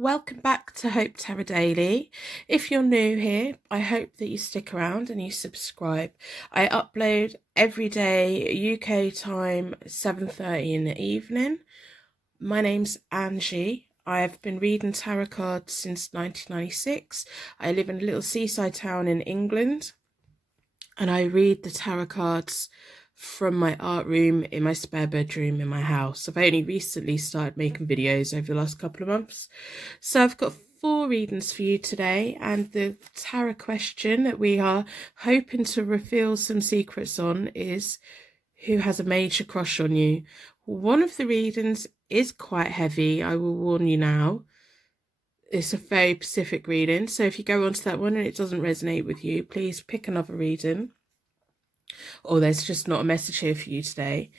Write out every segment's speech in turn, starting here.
Welcome back to Hope Tarot Daily. If you're new here, I hope that you stick around and you subscribe. I upload every day UK time 7:30 in the evening. My name's Angie. I've been reading tarot cards since 1996. I live in a little seaside town in England and I read the tarot cards from my art room in my spare bedroom in my house. I've only recently started making videos over the last couple of months. So I've got 4 readings for you today, and the tarot question that we are hoping to reveal some secrets on is who has a major crush on you. One of the readings is quite heavy, I will warn you now. It's a very specific reading, so if you go onto that one and it doesn't resonate with you, please pick another reading. Or there's just not a message here for you today.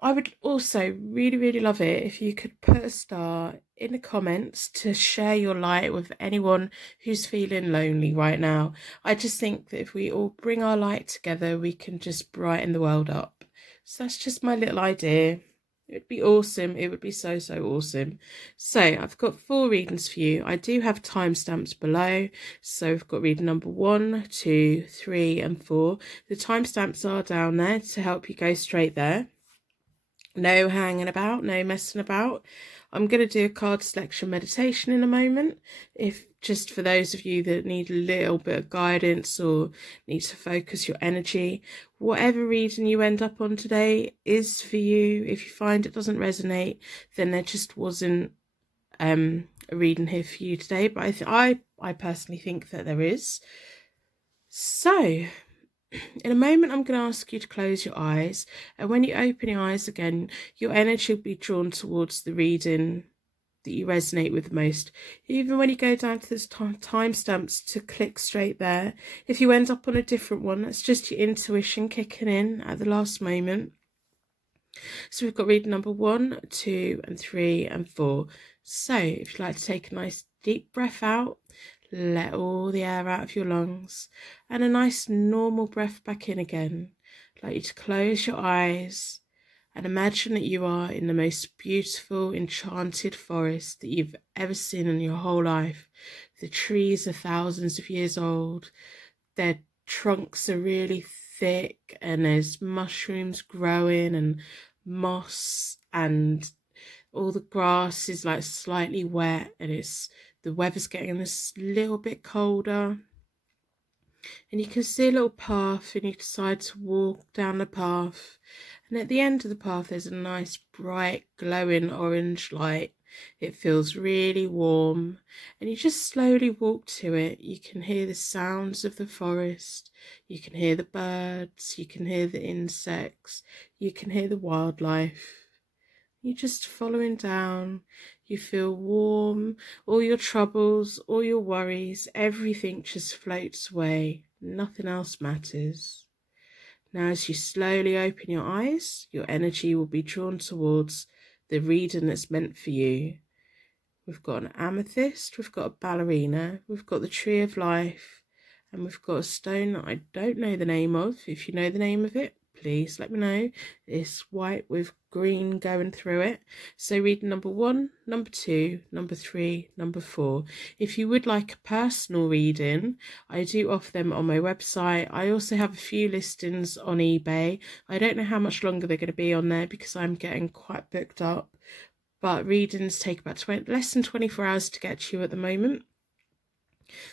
I would also really love it if you could put a star in the comments to share your light with anyone who's feeling lonely right now. I just think that if we all bring our light together, we can just brighten the world up. So that's just my little idea. It would be awesome. It would be so awesome. So I've got 4 readings for you. I do have timestamps below. So I've got reading number 1, 2, 3 and 4. The timestamps are down there to help you go straight there. No hanging about, no messing about. I'm going to do a card selection meditation in a moment, if just for those of you that need a little bit of guidance or need to focus your energy. Whatever reading you end up on today is for you. If you find it doesn't resonate, then there just wasn't a reading here for you today, but I personally think that there is. So in a moment, I'm going to ask you to close your eyes, and when you open your eyes again, your energy will be drawn towards the reading that you resonate with the most. Even when you go down to this timestamps to click straight there, if you end up on a different one, that's just your intuition kicking in at the last moment. So we've got reading number 1, 2 and 3 and 4. So if you'd like to take a nice deep breath out, let all the air out of your lungs, and a nice normal breath back in again. I'd like you to close your eyes and imagine that you are in the most beautiful, enchanted forest that you've ever seen in your whole life. The trees are thousands of years old. Their trunks are really thick, and there's mushrooms growing and moss, and all the grass is like slightly wet, and the weather's getting a little bit colder, and you can see a little path, and you decide to walk down the path, and at the end of the path there's a nice bright glowing orange light. It feels really warm, and you just slowly walk to it. You can hear the sounds of the forest, you can hear the birds, you can hear the insects, you can hear the wildlife. You're just following down. You feel warm. All your troubles, all your worries, everything just floats away. Nothing else matters. Now, as you slowly open your eyes, your energy will be drawn towards the reading that's meant for you. We've got an amethyst, we've got a ballerina, we've got the tree of life, and we've got a stone that I don't know the name of. If you know the name of it, please let me know. It's white with green going through it. So reading number 1, number 2, number 3, number 4. If you would like a personal reading, I do offer them on my website. I also have a few listings on eBay. I don't know how much longer they're going to be on there because I'm getting quite booked up, but readings take about less than 24 hours to get to you at the moment.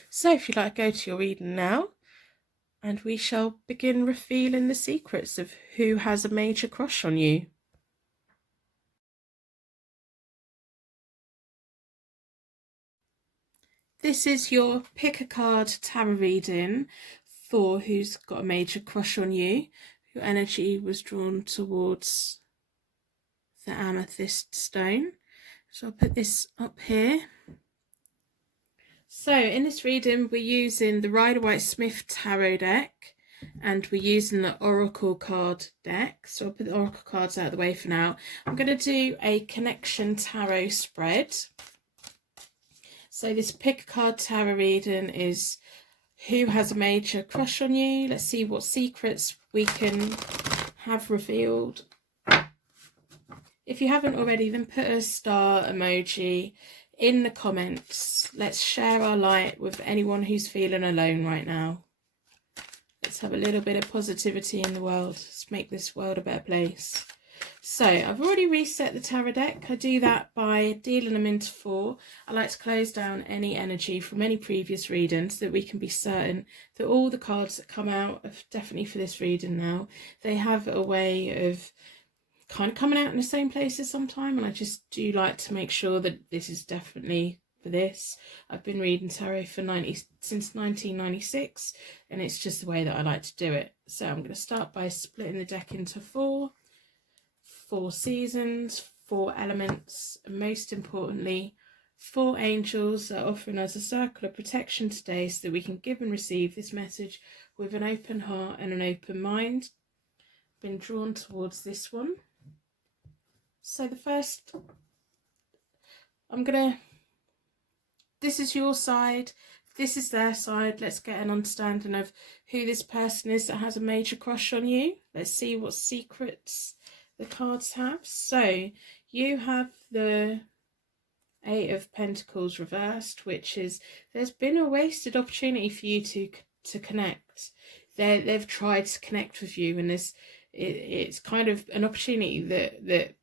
So if you'd like to go to your reading now, and we shall begin revealing the secrets of who has a major crush on you. This is your pick a card tarot reading for who's got a major crush on you. Your energy was drawn towards the amethyst stone. So I'll put this up here. So in this reading, we're using the Rider-Waite-Smith tarot deck, and we're using the oracle card deck. So I'll put the oracle cards out of the way for now. I'm going to do a connection tarot spread. So this pick a card tarot reading is who has a major crush on you. Let's see what secrets we can have revealed. If you haven't already, then put a star emoji in the comments. Let's share our light with anyone who's feeling alone right now. Let's have a little bit of positivity in the world. Let's make this world a better place. So I've already reset the tarot deck. I do that by dealing them into 4. I like to close down any energy from any previous reading so that we can be certain that all the cards that come out, definitely for this reading now, they have a way of kind of coming out in the same places sometime, and I just do like to make sure that this is definitely for this. I've been reading tarot for since 1996, and it's just the way that I like to do it. So I'm going to start by splitting the deck into 4 seasons, 4 elements, and most importantly 4 angels that are offering us a circle of protection today so that we can give and receive this message with an open heart and an open mind. Been drawn towards this one. So the first, this is your side, this is their side. Let's get an understanding of who this person is that has a major crush on you. Let's see what secrets the cards have. So you have the 8 of Pentacles reversed, which is there's been a wasted opportunity for you to connect. They've tried to connect with you, and it's kind of an opportunity that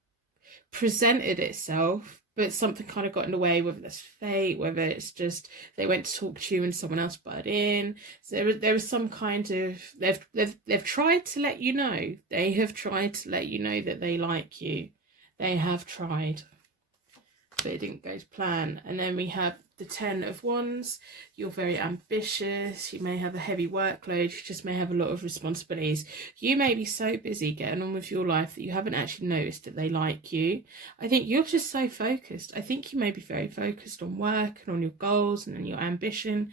presented itself, but something kind of got in the way, whether that's fate, whether it's just they went to talk to you and someone else butted in. So there was some kind of, they've tried to let you know, they have tried to let you know that they like you. They have tried, but it didn't go to plan. And then we have the 10 of Wands. You're very ambitious. You may have a heavy workload. You just may have a lot of responsibilities. You may be so busy getting on with your life that you haven't actually noticed that they like you. I think you're just so focused. I think you may be very focused on work and on your goals and on your ambition.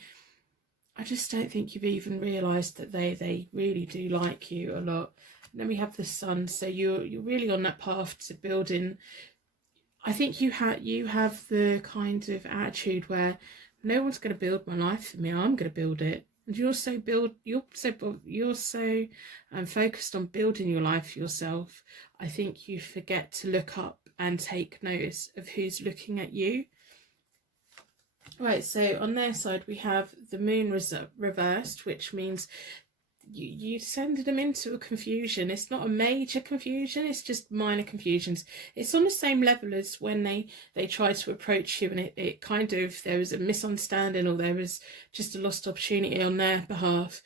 I just don't think you've even realised that they really do like you a lot. And then we have the Sun. So you're really on that path to building. I think you have the kind of attitude where no one's going to build my life for me. I'm going to build it. And you're so focused on building your life for yourself. I think you forget to look up and take notice of who's looking at you. Right, so on their side we have the Moon reversed, which means you send them into a confusion. It's not a major confusion, it's just minor confusions. It's on the same level as when they try to approach you and it kind of, there was a misunderstanding or there was just a lost opportunity on their behalf.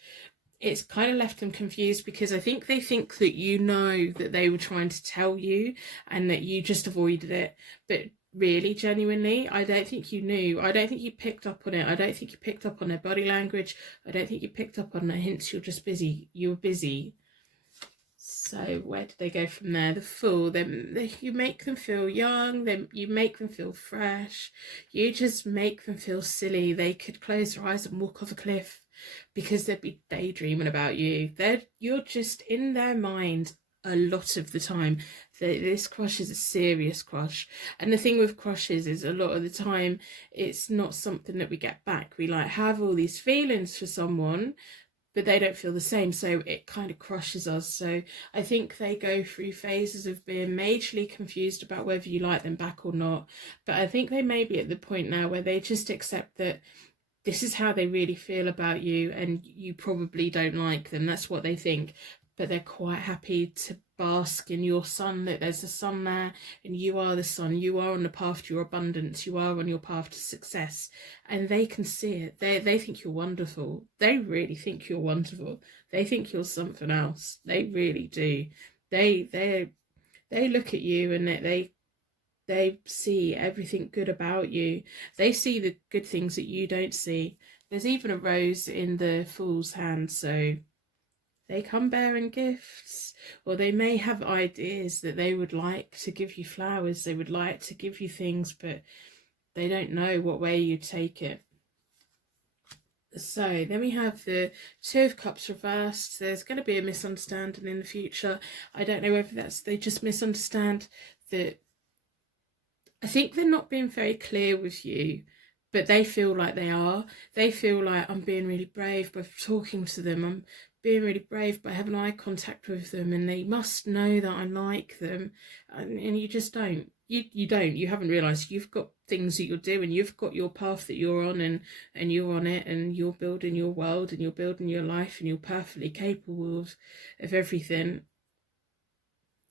It's kind of left them confused because I think they think that you know that they were trying to tell you and that you just avoided it. But really, genuinely, I don't think you knew. I don't think you picked up on it. I don't think you picked up on their body language. I don't think you picked up on their hints. You're just busy. You were busy. So where did they go from there? The Fool. You make them feel young. You make them feel fresh. You just make them feel silly. They could close their eyes and walk off a cliff because they'd be daydreaming about you. You're just in their mind a lot of the time. This crush is a serious crush, and the thing with crushes is a lot of the time it's not something that we get back. We like have all these feelings for someone but they don't feel the same, so it kind of crushes us. So I think they go through phases of being majorly confused about whether you like them back or not, but I think they may be at the point now where they just accept that this is how they really feel about you and you probably don't like them. That's what they think, but they're quite happy to bask in your sun, that there's a sun there and you are the sun. You are on the path to your abundance. You are on your path to success, and they can see it. They think you're wonderful. They really think you're wonderful. They think you're something else. They really do. They look at you and they see everything good about you. They see the good things that you don't see. There's even a rose in the Fool's hand, so they come bearing gifts, or they may have ideas that they would like to give you flowers, they would like to give you things, but they don't know what way you take it. So then we have the Two of Cups reversed. There's going to be a misunderstanding in the future. I don't know whether that's they just misunderstand that. I think they're not being very clear with you, but they feel like they are. They feel like I'm being really brave by talking to them. I'm being really brave by having eye contact with them, and they must know that I like them, and you just don't. you haven't realized you've got things that you're doing. You've got your path that you're on, and you're on it, and you're building your world, and you're building your life, and you're perfectly capable of everything.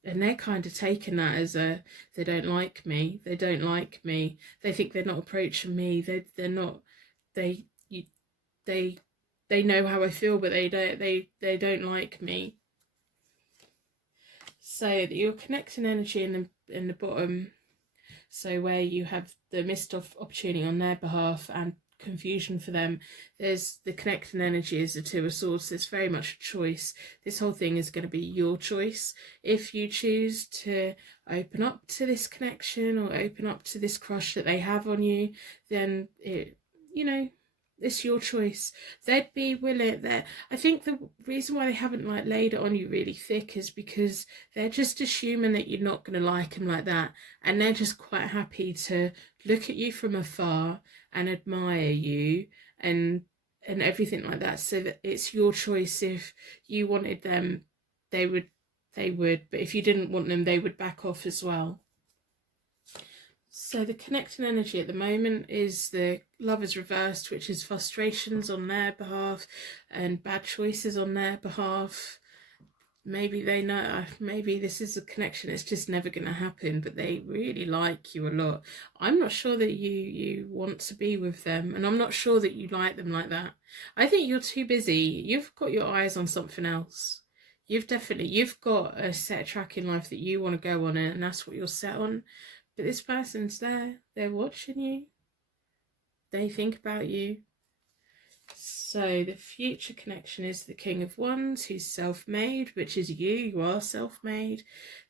And they're kind of taking that as a, they don't like me, they don't like me, they think they're not approaching me, they're not, they you, they know how I feel, but they don't like me. So you're connecting energy in the bottom, so where you have the missed off opportunity on their behalf and confusion for them, there's the connecting energy is the Two of Swords. There's very much a choice. This whole thing is going to be your choice. If you choose to open up to this connection or open up to this crush that they have on you, then it, you know, it's your choice. They'd be willing. I think the reason why they haven't like laid it on you really thick is because they're just assuming that you're not going to like them like that, and they're just quite happy to look at you from afar and admire you and everything like that. So that it's your choice. If you wanted them, they would, but if you didn't want them, they would back off as well. So the connecting energy at the moment is the Lovers reversed, which is frustrations on their behalf and bad choices on their behalf. Maybe they know, maybe this is a connection, it's just never going to happen, but they really like you a lot. I'm not sure that you want to be with them, and I'm not sure that you like them like that. I think you're too busy. You've got your eyes on something else. You've got a set track in life that you want to go on, and that's what you're set on. But this person's there. They're watching you. They think about you. So the future connection is the King of Wands, who's self-made, which is you. You are self-made.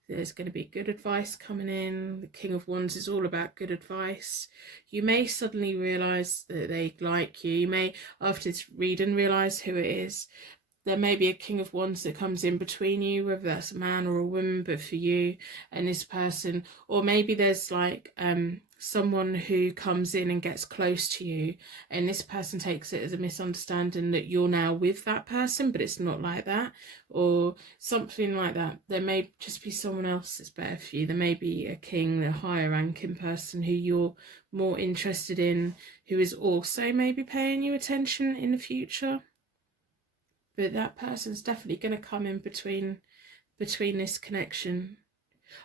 There's going to be good advice coming in. The King of Wands is all about good advice. You may suddenly realise that they like you. You may, after this reading, realise who it is. There may be a King of Wands that comes in between you, whether that's a man or a woman, but for you and this person. Or maybe there's like someone who comes in and gets close to you, and this person takes it as a misunderstanding that you're now with that person, but it's not like that, or something like that. There may just be someone else that's better for you. There may be a king, a higher ranking person who you're more interested in, who is also maybe paying you attention in the future. But that person's definitely going to come in between this connection.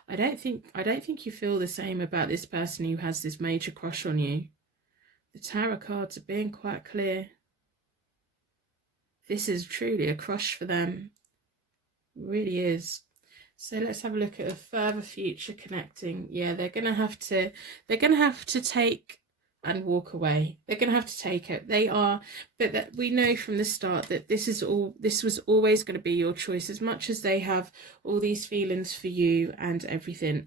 I don't think you feel the same about this person who has this major crush on you. The tarot cards are being quite clear. This is truly a crush for them. It really is. So let's have a look at a further future connecting. Yeah, they're gonna have to take and walk away. They're going to have to take it. They are, but that we know from the start that this was always going to be your choice. As much as they have all these feelings for you and everything,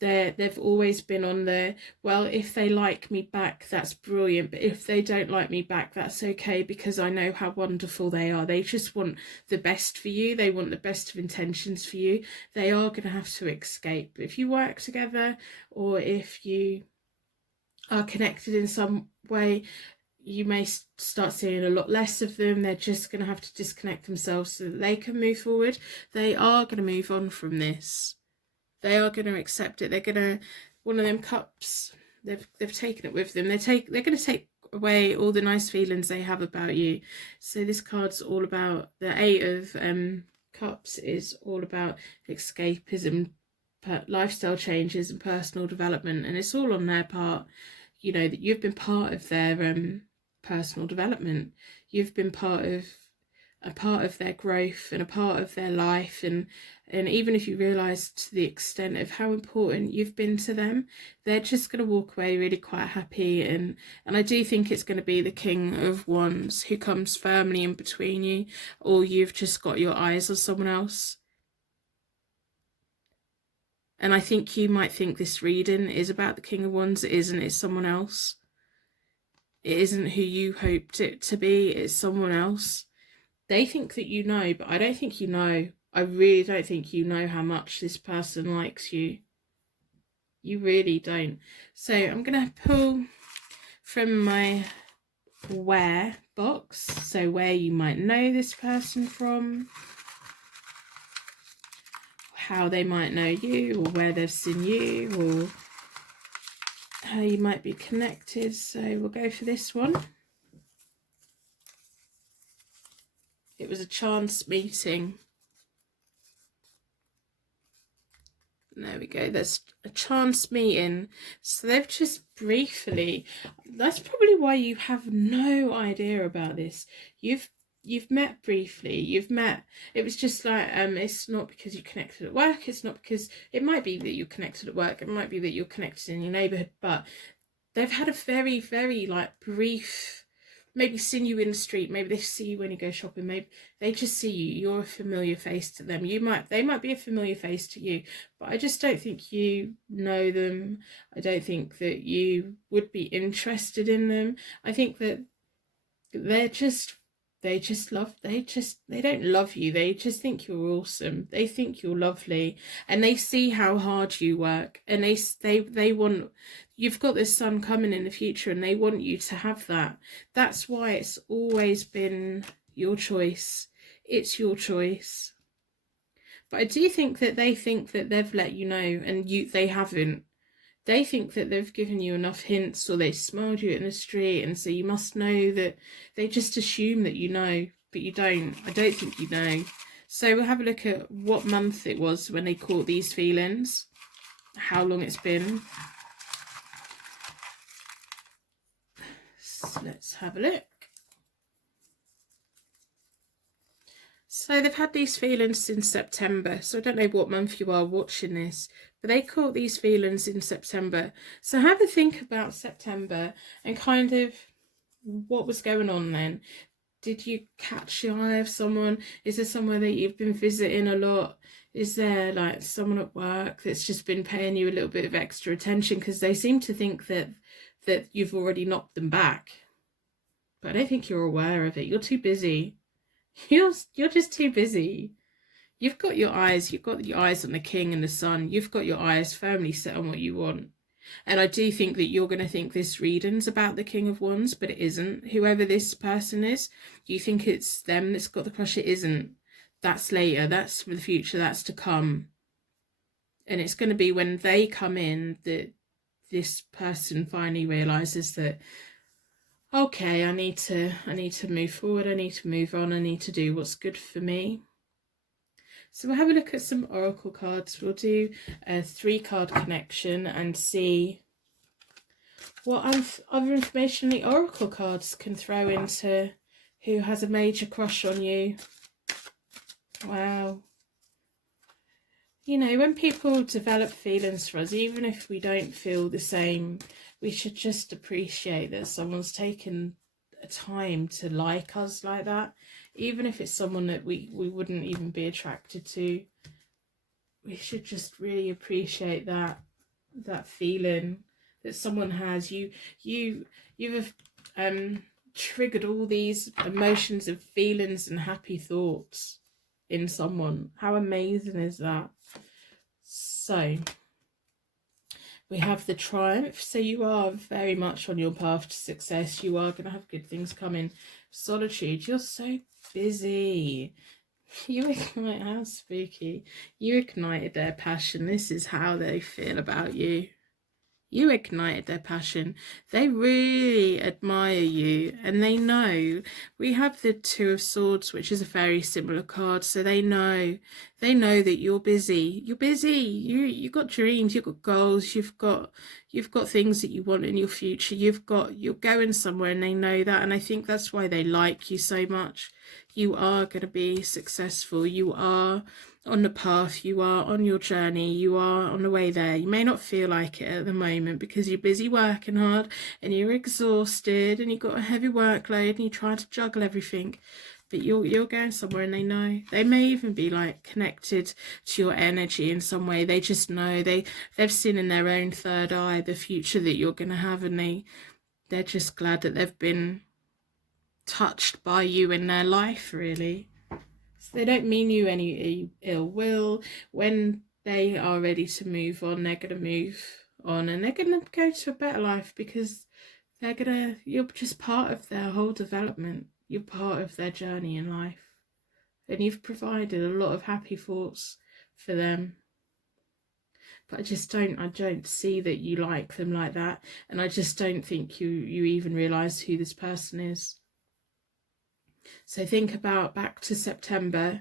they've always been on the, well, if they like me back, that's brilliant, but if they don't like me back, that's okay, because I know how wonderful they are. They just want the best for you. They want the best of intentions for you. They are going to have to escape. If you work together, or if you are connected in some way, you may start seeing a lot less of them. They're just going to have to disconnect themselves so that they can move forward. They are going to move on from this. They are going to accept it. They're going to, one of them cups, they've taken it with them. They're going to take away all the nice feelings they have about you. So this card's all about, the Eight of Cups is all about escapism, lifestyle changes and personal development, and it's all on their part. You know that you've been part of their personal development. You've been a part of their growth and a part of their life, and even if you realise to the extent of how important you've been to them, they're just going to walk away really quite happy. And I do think it's going to be the King of Wands who comes firmly in between you, or you've just got your eyes on someone else. And I think you might think this reading is about the King of Wands. It isn't. It's someone else. It isn't who you hoped it to be. It's someone else. They think that you know, but I don't think you know. I really don't think you know how much this person likes you. You really don't. So I'm going to pull from my where box. So where you might know this person from, how they might know you, or where they've seen you, or how you might be connected. So we'll go for this one. It was a chance meeting. There we go. There's a chance meeting. So they've just briefly, that's probably why you have no idea about this. You've met briefly. You've met, it was just like, it's not because you connected at work. It's not because, it might be that you're connected at work. It might be that you're connected in your neighborhood, but they've had a very, very like brief, maybe seen you in the street, maybe they see you when you go shopping, maybe they just see you, you're a familiar face to them. They might be a familiar face to you, but I just don't think you know them. I don't think that you would be interested in them. I think that they don't love you, they just think you're awesome, they think you're lovely, and they see how hard you work, and they want, you've got this son coming in the future, and they want you to have that. That's why it's always been your choice. It's your choice. But I do think that they think that they've let you know, and they haven't. They think that they've given you enough hints, or they smiled you in the street, and so you must know that. They just assume that you know, but you don't. I don't think you know. So we'll have a look at what month it was when they caught these feelings, how long it's been. So let's have a look. So they've had these feelings since September. So I don't know what month you are watching this, but they caught these feelings in September. So have a think about September and kind of what was going on then. Did you catch the eye of someone? Is there somewhere that you've been visiting a lot? Is there like someone at work that's just been paying you a little bit of extra attention? Because they seem to think that you've already knocked them back. But I don't think you're aware of it. You're too busy. You're just too busy. You've got your eyes on the king and the sun. You've got your eyes firmly set on what you want. And I do think that you're going to think this reading's about the King of Wands, but it isn't. Whoever this person is, you think it's them that's got the crush. It isn't. That's later. That's for the future. That's to come. And it's going to be when they come in that this person finally realizes that, okay, I need to move forward. I need to move on. I need to do what's good for me. So we'll have a look at some oracle cards. We'll do a 3-card connection and see what other information the oracle cards can throw into who has a major crush on you. Wow. You know, when people develop feelings for us, even if we don't feel the same, we should just appreciate that someone's taken a time to like us like that. Even if it's someone that we wouldn't even be attracted to, we should just really appreciate that feeling that someone has. You've triggered all these emotions and feelings and happy thoughts in someone. How amazing is that? So we have the Triumph. So you are very much on your path to success. You are going to have good things coming. Solitude. You're so busy. You ignite, how spooky. You ignited their passion. This is how they feel about you. You ignited their passion. They really admire you, and they know. We have the Two of Swords, which is a very similar card. So they know that you're busy. You're busy. You've got dreams. You've got goals. You've got things that you want in your future. You're going somewhere, and they know that. And I think that's why they like you so much. You are going to be successful. You are on the path, you are on your journey, you are on the way there. You may not feel like it at the moment because you're busy working hard and you're exhausted and you've got a heavy workload and you're trying to juggle everything, but you're going somewhere, and they know. They may even be like connected to your energy in some way. They just know, they've seen in their own third eye the future that you're going to have, and they're just glad that they've been touched by you in their life, really. They don't mean you any ill will. When they are ready to move on, they're going to move on, and they're going to go to a better life because you're just part of their whole development. You're part of their journey in life, and you've provided a lot of happy thoughts for them. but I don't see that you like them like that, and I just don't think you even realize who this person is. So think about back to September.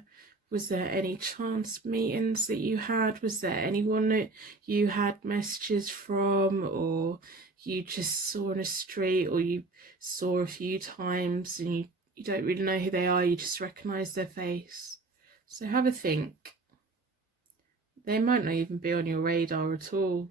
Was there any chance meetings that you had? Was there anyone that you had messages from, or you just saw in a street, or you saw a few times and you don't really know who they are, you just recognise their face? So have a think. They might not even be on your radar at all.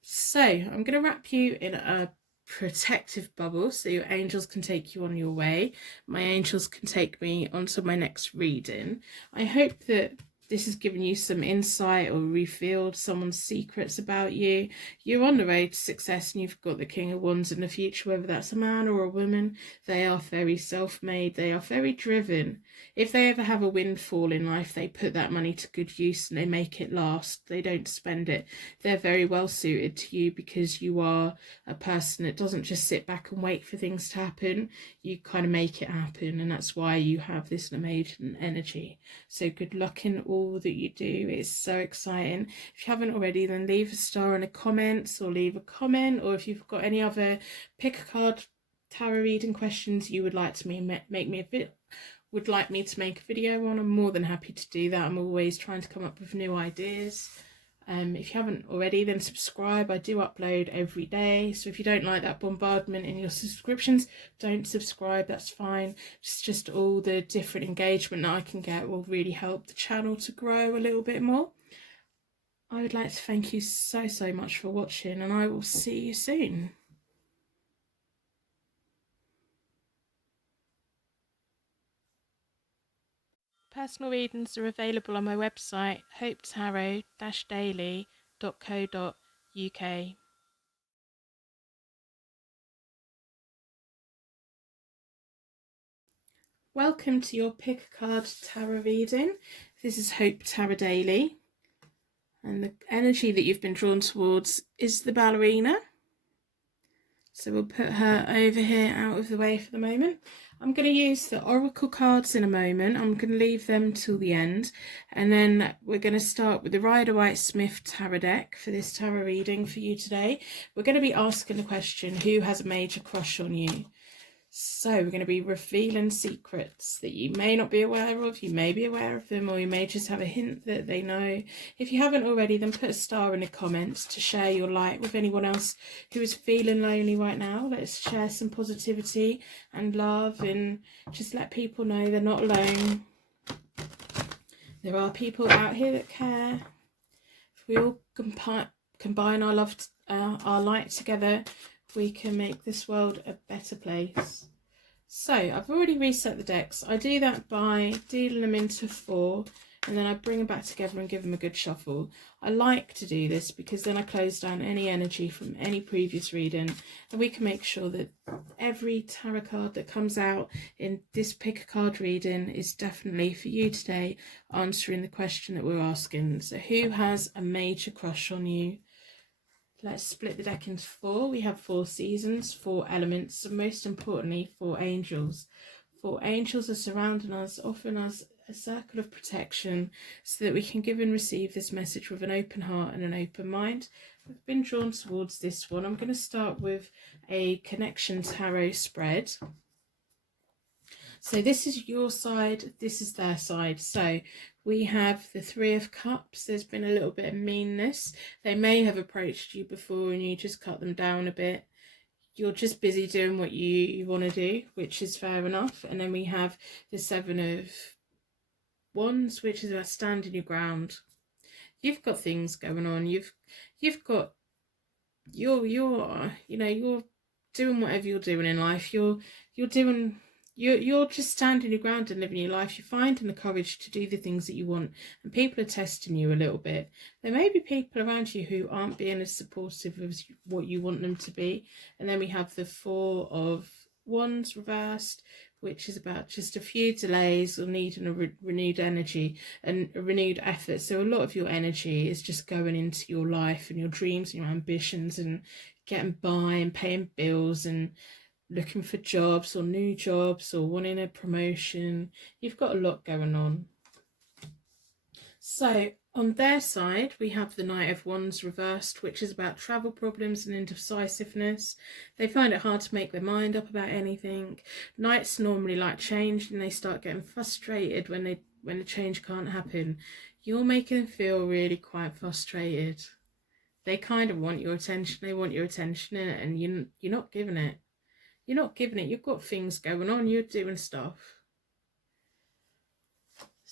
So I'm going to wrap you in a protective bubble so your angels can take you on your way. My angels can take me onto my next reading. I hope that this has given you some insight or revealed someone's secrets about you. You're on the road to success and you've got the King of Wands in the future, whether that's a man or a woman. They are very self-made. They are very driven. If they ever have a windfall in life, they put that money to good use and they make it last. They don't spend it. They're very well suited to you because you are a person that doesn't just sit back and wait for things to happen. You kind of make it happen, and that's why you have this amazing energy. So good luck in all that you do. It's so exciting. If you haven't already, then leave a star in the comments or leave a comment, or if you've got any other pick a card tarot reading questions you would like to make me a video on, I'm more than happy to do that. I'm always trying to come up with new ideas. If you haven't already, then subscribe. I do upload every day, so if you don't like that bombardment in your subscriptions, don't subscribe, that's fine. It's just all the different engagement that I can get will really help the channel to grow a little bit more. I would like to thank you so much for watching, and I will see you soon. Personal readings are available on my website, hopetarot-daily.co.uk. Welcome to your pick a card tarot reading. This is Hope Tarot Daily, and the energy that you've been drawn towards is the ballerina. So we'll put her over here out of the way for the moment. I'm going to use the oracle cards in a moment. I'm going to leave them till the end, and then we're going to start with the Rider-Waite-Smith tarot deck for this tarot reading for you today. We're going to be asking the question, who has a major crush on you? So we're going to be revealing secrets that you may not be aware of. You may be aware of them, or you may just have a hint that they know. If you haven't already, then put a star in the comments to share your light with anyone else who is feeling lonely right now. Let's share some positivity and love, and just let people know they're not alone. There are people out here that care. If we all combine our love, our light together, we can make this world a better place. So I've already reset the decks. I do that by dealing them into 4, and then I bring them back together and give them a good shuffle. I like to do this because then I close down any energy from any previous reading, and we can make sure that every tarot card that comes out in this pick a card reading is definitely for you today, answering the question that we're asking. So who has a major crush on you? Let's split the deck into 4. We have 4 seasons, 4 elements, and most importantly, 4 angels. 4 angels are surrounding us, offering us a circle of protection so that we can give and receive this message with an open heart and an open mind. We've been drawn towards this one. I'm going to start with a connection tarot spread. So this is your side, this is their side. So we have the 3 of Cups. There's been a little bit of meanness. They may have approached you before and you just cut them down a bit. You're just busy doing what you want to do, which is fair enough. And then we have the 7 of Wands, which is about standing your ground. You've got things going on. You're doing whatever you're doing in life. You're just standing your ground and living your life. You're finding the courage to do the things that you want, and people are testing you a little bit. There may be people around you who aren't being as supportive as what you want them to be. And then we have the 4 of Wands reversed, which is about just a few delays or needing a renewed energy and a renewed effort. So a lot of your energy is just going into your life and your dreams and your ambitions and getting by and paying bills and looking for jobs or new jobs or wanting a promotion. You've got a lot going on. So On their side, we have the Knight of Wands reversed, which is about travel problems and indecisiveness. They find it hard to make their mind up about anything. Knights normally like change, and they start getting frustrated when the change can't happen. You're making them feel really quite frustrated. They kind of want your attention. They want your attention, and you're not giving it. You're not giving it. You've got things going on. You're doing stuff.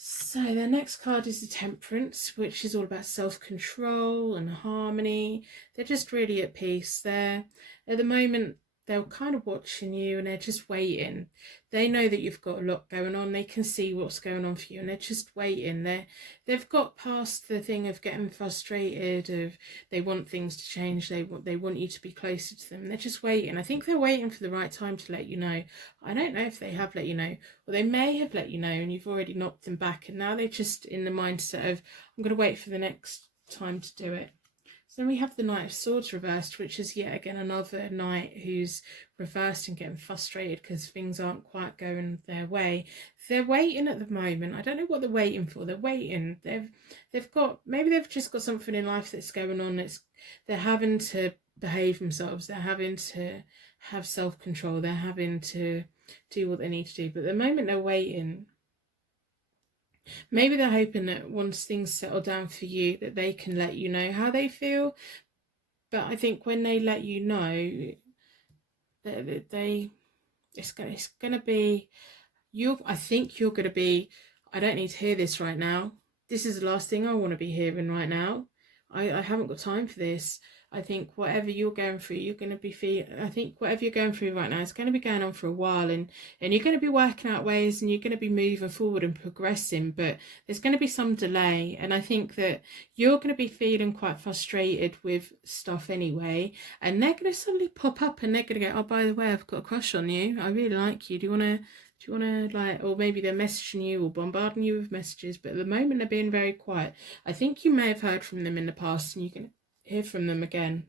So the next card is the Temperance, which is all about self-control and harmony. They're just really at peace there. At the moment, they're kind of watching you and they're just waiting. They know that you've got a lot going on. They can see what's going on for you and they're just waiting. They've got past the thing of getting frustrated, of they want things to change. They want you to be closer to them. They're just waiting. I think they're waiting for the right time to let you know. I don't know if they have let you know, or they may have let you know and you've already knocked them back, and now they're just in the mindset of, I'm going to wait for the next time to do it. So then we have the Knight of Swords reversed, which is yet again another knight who's reversed and getting frustrated because things aren't quite going their way. They're waiting at the moment. I don't know what they're waiting for. They're waiting. They've got, maybe they've just got something in life that's going on. They're having to behave themselves. They're having to have self-control. They're having to do what they need to do. But at the moment they're waiting. Maybe they're hoping that once things settle down for you, that they can let you know how they feel. But I think when they let you know, that it's gonna be you. I think you're gonna be, I don't need to hear this right now. This is the last thing I want to be hearing right now. I haven't got time for this. I think whatever you're going through, you're going to be I think whatever you're going through right now, it's going to be going on for a while, and you're going to be working out ways, and you're going to be moving forward and progressing, but there's going to be some delay. And I think that you're going to be feeling quite frustrated with stuff anyway, and they're going to suddenly pop up and they're going to go, oh, by the way, I've got a crush on you. I really like you. Do you want to, like, or maybe they're messaging you or bombarding you with messages, but at the moment they're being very quiet. I think you may have heard from them in the past and you can hear from them again.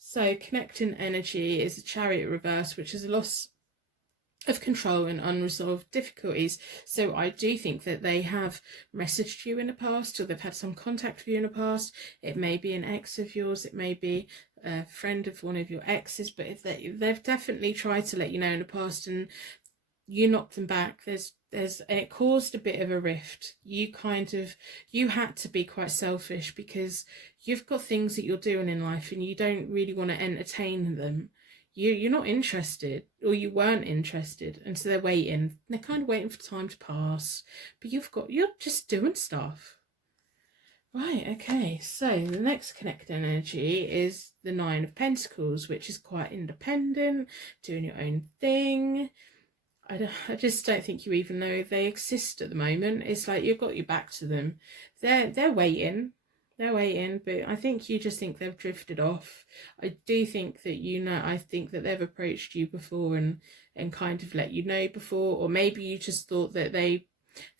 So connecting energy is a Chariot reverse, which is a loss of control and unresolved difficulties. So I do think that they have messaged you in the past, or they've had some contact with you in the past. It may be an ex of yours, it may be a friend of one of your exes, but if they've definitely tried to let you know in the past and you knocked them back. It caused a bit of a rift. You had to be quite selfish because you've got things that you're doing in life and you don't really want to entertain them. You're not interested, or you weren't interested, and so they're waiting. They're kind of waiting for time to pass, but you're just doing stuff. Right, okay, so the next connected energy is the Nine of Pentacles, which is quite independent, doing your own thing. I just don't think you even know they exist at the moment. It's like you've got your back to them. They're waiting. They're waiting, but I think you just think they've drifted off. I do think that I think that they've approached you before and kind of let you know before, or maybe you just thought that they're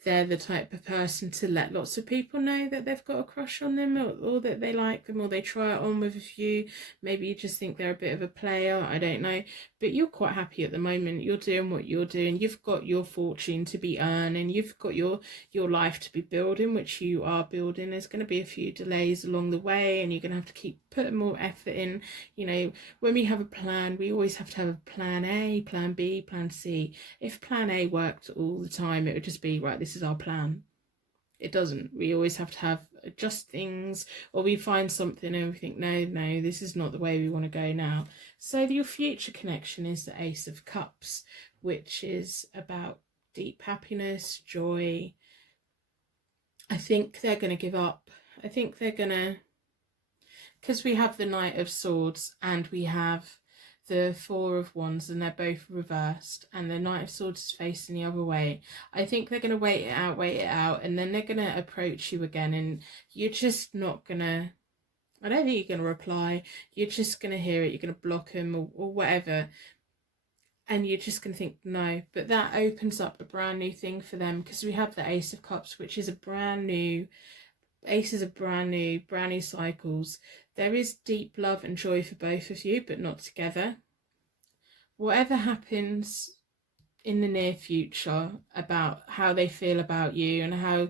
the type of person to let lots of people know that they've got a crush on them, or that they like them, or they try it on with a few. Maybe you just think they're a bit of a player, I don't know, but you're quite happy at the moment. You're doing what you're doing. You've got your fortune to be earning. You've got your life to be building, which you are building. There's going to be a few delays along the way, and you're going to have to keep putting more effort in. You know, when we have a plan, we always have to have a plan A, plan B, plan C. If plan A worked all the time, it would just be, right, this is our plan. It doesn't. We always have to adjust things, or we find something and we think, no, this is not the way we want to go now. So your future connection is the Ace of Cups, which is about deep happiness, joy. I think they're going to give up. I think they're going to, because we have the Knight of Swords and we have the Four of Wands, and they're both reversed, and the Knight of Swords is facing the other way. I think they're going to wait it out, and then they're going to approach you again, and you're just not going to, I don't think you're going to reply. You're just going to hear it. You're going to block them or whatever, and you're just going to think no. But that opens up a brand new thing for them, because we have the Ace of Cups, which is a brand new, aces are brand new cycles. There is deep love and joy for both of you, but not together. Whatever happens in the near future about how they feel about you and how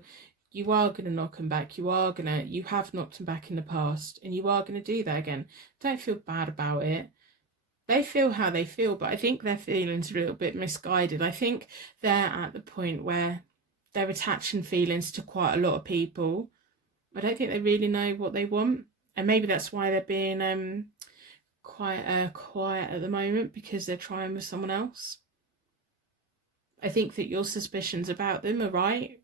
You are going to knock them back. You have knocked them back in the past, and you are going to do that again. Don't feel bad about it. They feel how they feel, but I think their feelings are a little bit misguided. I think they're at the point where they're attaching feelings to quite a lot of people. I don't think they really know what they want, and maybe that's why they're being quite quiet at the moment, because they're trying with someone else. I think that your suspicions about them are right.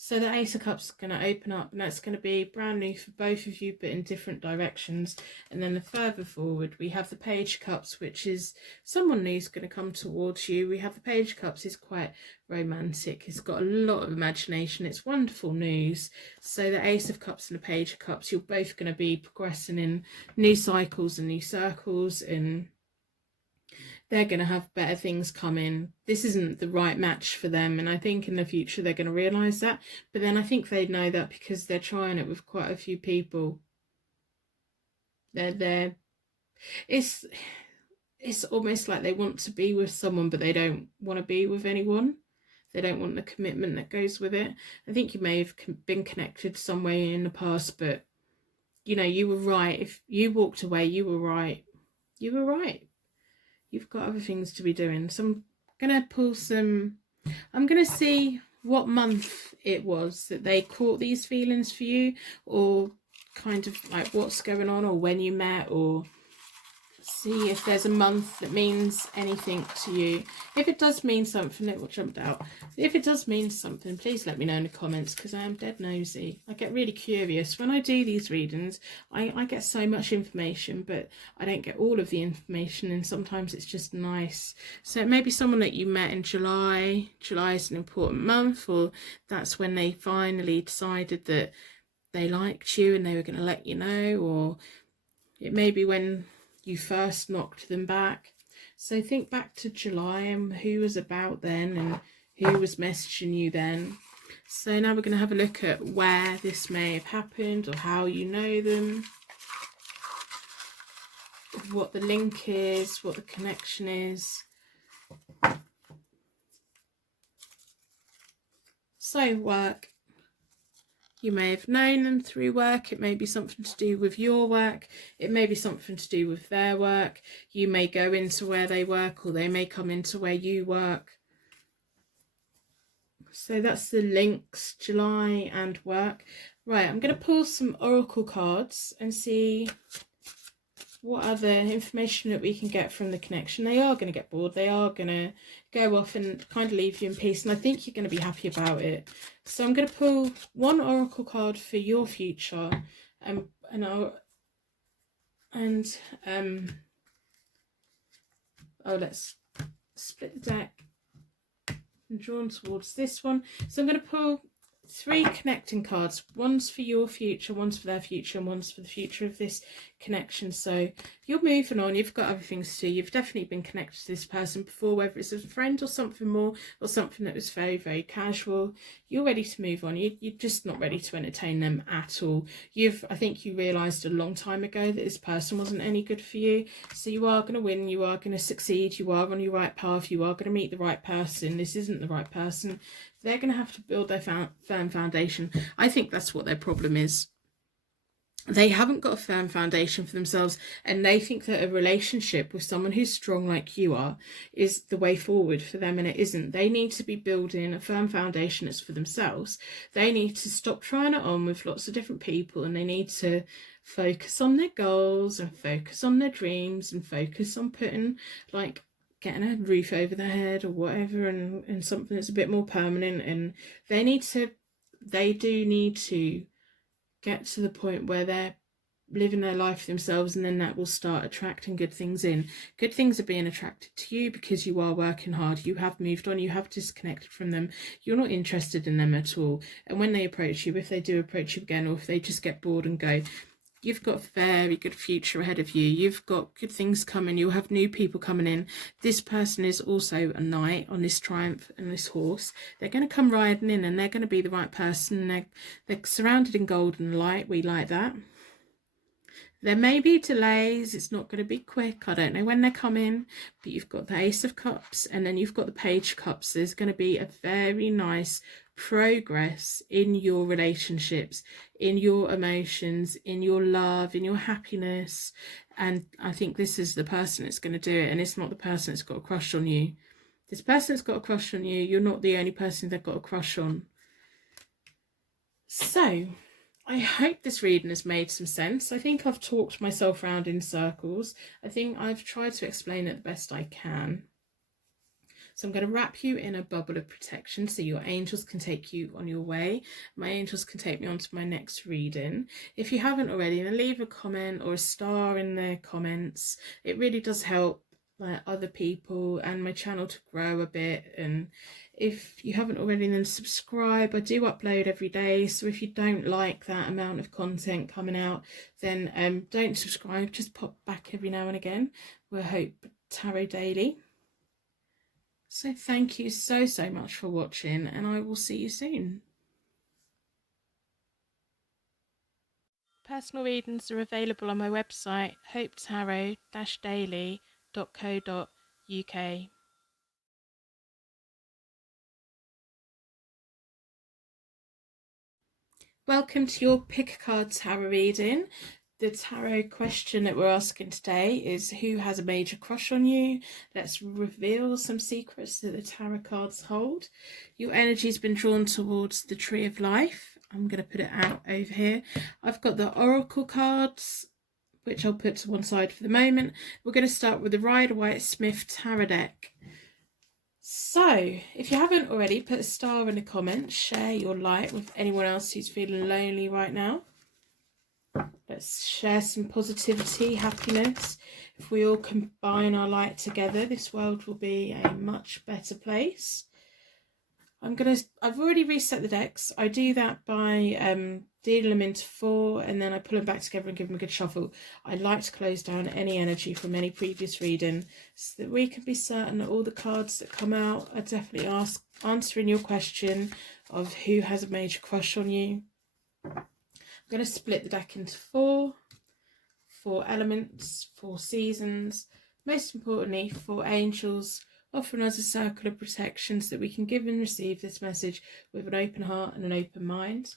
So the Ace of Cups is going to open up, and that's going to be brand new for both of you, but in different directions. And then the further forward, we have the Page of Cups, which is someone new's going to come towards you. We have the Page of Cups, is quite romantic. It's got a lot of imagination. It's wonderful news. So the Ace of Cups and the Page of Cups, you're both going to be progressing in new cycles and new circles, and they're going to have better things coming. This isn't the right match for them, and I think in the future they're going to realise that. But then I think they know that because they're trying it with quite a few people. It's almost like they want to be with someone, but they don't want to be with anyone. They don't want the commitment that goes with it. I think you may have been connected some way in the past, but you know, you were right. If you walked away, you were right. You were right. You've got other things to be doing. So I'm going to pull some... I'm going to see what month it was that they caught these feelings for you, or kind of like what's going on, or when you met, or see if there's a month that means anything to you. If it does mean something, it will jump out. If it does mean something, please let me know in the comments, because I am dead nosy. I get really curious. When I do these readings, I get so much information, but I don't get all of the information, and sometimes it's just nice. So it may be someone that you met in July. July is an important month, or that's when they finally decided that they liked you and they were going to let you know, or it may be when you first knocked them back. So think back to July and who was about then and who was messaging you then. So now we're going to have a look at where this may have happened, or how you know them, what the link is, what the connection is. So work. You may have known them through work. It may be something to do with your work. It may be something to do with their work. You may go into where they work, or they may come into where you work. So that's the links, July and work. Right, I'm going to pull some oracle cards and see what other information that we can get from the connection. They are going to get bored. They are going to go off and kind of leave you in peace, and I think you're going to be happy about it. So I'm going to pull one oracle card for your future, let's split the deck and drawn towards this one. So I'm going to pull 3 connecting cards. One's for your future, one's for their future, and one's for the future of this connection. So you're moving on. You've got other things to do. You've definitely been connected to this person before, whether it's a friend or something more, or something that was very, very casual. You're ready to move on. You're just not ready to entertain them at all. I think you realised a long time ago that this person wasn't any good for you. So you are going to win. You are going to succeed. You are on your right path. You are going to meet the right person. This isn't the right person. They're going to have to build their firm foundation. I think that's what their problem is. They haven't got a firm foundation for themselves, and they think that a relationship with someone who's strong like you are is the way forward for them, and it isn't. They need to be building a firm foundation that's for themselves. They need to stop trying it on with lots of different people, and they need to focus on their goals and focus on their dreams and focus on putting, like, getting a roof over their head or whatever, and something that's a bit more permanent. And they do need to get to the point where they're living their life themselves, and then that will start attracting good things in. Good things are being attracted to you because you are working hard. You have moved on. You have disconnected from them. You're not interested in them at all. And when they approach you, if they do approach you again, or if they just get bored and go, you've got a very good future ahead of you. You've got good things coming. You'll have new people coming in. This person is also a knight on this triumph and this horse. They're going to come riding in, and they're going to be the right person. They're surrounded in gold and light. We like that. There may be delays, it's not going to be quick, I don't know when they're coming, but you've got the Ace of Cups and then you've got the Page of Cups. There's going to be a very nice progress in your relationships, in your emotions, in your love, in your happiness. And I think this is the person that's going to do it, and it's not the person that's got a crush on you. This person that's got a crush on you, you're not the only person they've got a crush on. So I hope this reading has made some sense. I think I've talked myself around in circles. I think I've tried to explain it the best I can. So I'm going to wrap you in a bubble of protection so your angels can take you on your way. My angels can take me on to my next reading. If you haven't already, then leave a comment or a star in the comments. It really does help other people and my channel to grow a bit. And if you haven't already, then subscribe. I do upload every day, so if you don't like that amount of content coming out, then don't subscribe, just pop back every now and again. We'll Hope Tarot Daily. So thank you so much for watching, and I will see you soon. Personal readings are available on my website, hopetarot-daily.co.uk. Welcome to your Pick a Card Tarot reading. The tarot question that we're asking today is, who has a major crush on you? Let's reveal some secrets that the tarot cards hold. Your energy's been drawn towards the Tree of Life. I'm going to put it out over here. I've got the Oracle cards, which I'll put to one side for the moment. We're going to start with the Rider-Waite-Smith Tarot deck. So, if you haven't already, put a star in the comments, share your light with anyone else who's feeling lonely right now. Let's share some positivity, happiness. If we all combine our light together, this world will be a much better place. I've already reset the decks. I do that by dealing them into 4 and then I pull them back together and give them a good shuffle. I like to close down any energy from any previous reading so that we can be certain that all the cards that come out are definitely answering your question of who has a major crush on you. I'm going to split the deck into 4 elements, 4 seasons, most importantly 4 angels, offering us a circle of protection so that we can give and receive this message with an open heart and an open mind.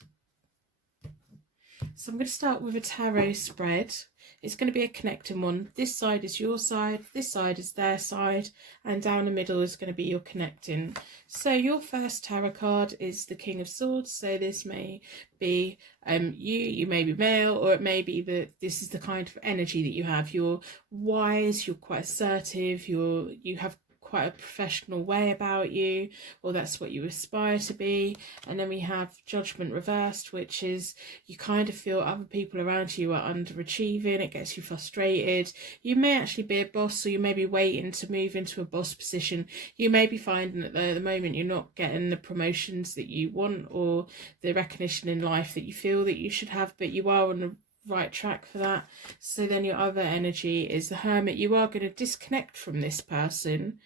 So I'm going to start with a tarot spread. It's going to be a connecting one. This side is your side, this side is their side, and down the middle is going to be your connecting. So your first tarot card is the King of Swords. So this may be you may be male, or it may be that this is the kind of energy that you have. You're wise, you're quite assertive, you have quite a professional way about you, or that's what you aspire to be. And then we have Judgment reversed, which is you kind of feel other people around you are underachieving. It gets you frustrated. You may actually be a boss, or you may be waiting to move into a boss position. You may be finding that at the moment you're not getting the promotions that you want or the recognition in life that you feel that you should have, but you are on the right track for that. So then your other energy is the Hermit. You are going to disconnect from this person,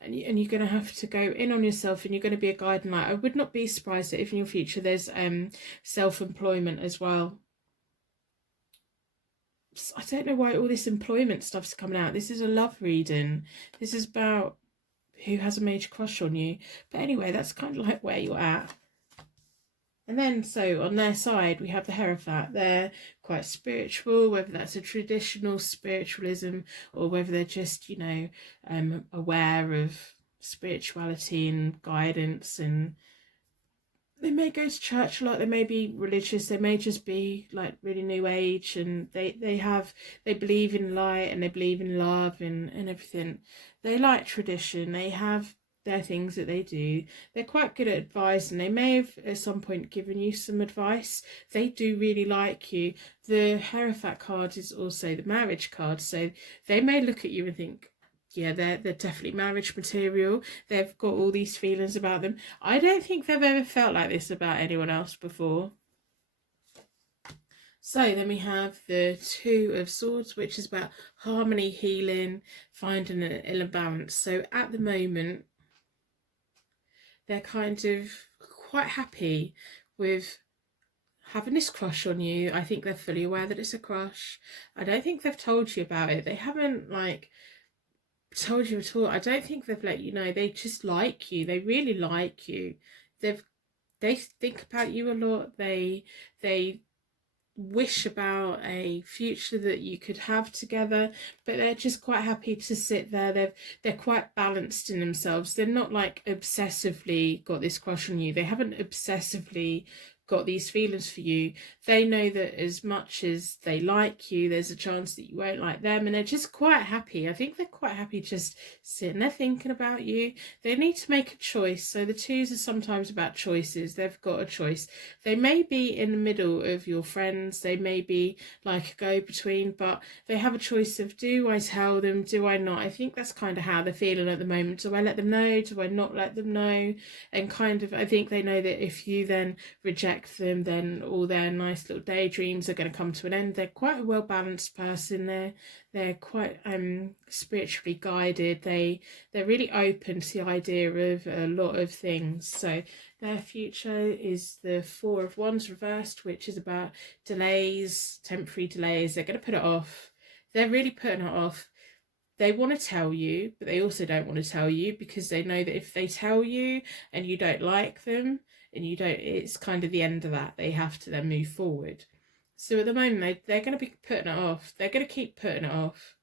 and you're going to have to go in on yourself, and you're going to be a guiding light. I would not be surprised that if in your future there's self-employment as well. I don't know why all this employment stuff's coming out. This is a love reading. This is about who has a major crush on you. But anyway, that's kind of like where you're at. And then, so on their side, we have the Hierophant. They're quite spiritual, whether that's a traditional spiritualism or whether they're just, you know, aware of spirituality and guidance. And they may go to church a lot, they may be religious, they may just be like really new age, and they believe in light and they believe in love and everything. They like tradition, they have their things that they do. They're quite good at advice, and they may have at some point given you some advice. They do really like you. The Hierophant card is also the marriage card, so they may look at you and think, yeah, they're definitely marriage material. They've got all these feelings about them. I don't think they've ever felt like this about anyone else before. So then we have the Two of Swords, which is about harmony, healing, finding an inner balance. So at the moment, they're kind of quite happy with having this crush on you. I think they're fully aware that it's a crush. I don't think they've told you about it. They haven't like told you at all. I don't think they've let you know. They just like you. They really like you. They think about you a lot. They wish about a future that you could have together, but they're just quite happy to sit there. They're quite balanced in themselves. They're not like obsessively got this crush on you. They haven't obsessively got these feelings for you. They know that as much as they like you, there's a chance that you won't like them, and they're just quite happy. I think they're quite happy just sitting there thinking about you. They need to make a choice. So the twos are sometimes about choices. They've got a choice. They may be in the middle of your friends, they may be like a go-between, but they have a choice of, do I tell them, do I not? I think that's kind of how they're feeling at the moment. Do I let them know, do I not let them know? And kind of, I think they know that if you then reject them, then all their nice little daydreams are going to come to an end. They're quite a well-balanced person. They're quite spiritually guided. They're really open to the idea of a lot of things. So their future is the Four of Wands reversed, which is about delays, temporary delays. They're going to put it off. They're really putting it off. They want to tell you, but they also don't want to tell you, because they know that if they tell you and you don't like them, and you don't, it's kind of the end of that. They have to then move forward. So at the moment, they're going to be putting it off. They're going to keep putting it off.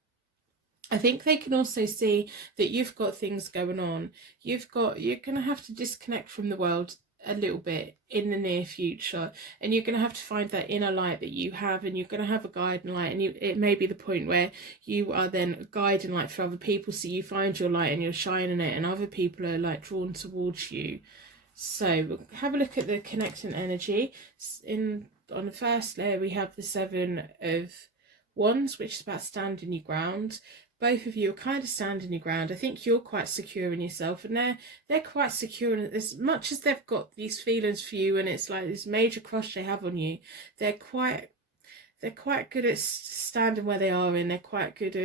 I think they can also see that you've got things going on. You're going to have to disconnect from the world a little bit in the near future, and you're going to have to find that inner light that you have, and you're going to have a guiding light, and it may be the point where you are then a guiding light for other people, so you find your light and you're shining it, and other people are like drawn towards you. So we'll have a look at the connecting energy. On the first layer we have the Seven of Wands, which is about standing your ground. Both of you are kind of standing your ground. I think you're quite secure in yourself, and they're quite secure. And as much as they've got these feelings for you, and it's like this major crush they have on you, they're quite good at standing where they are, and they're quite good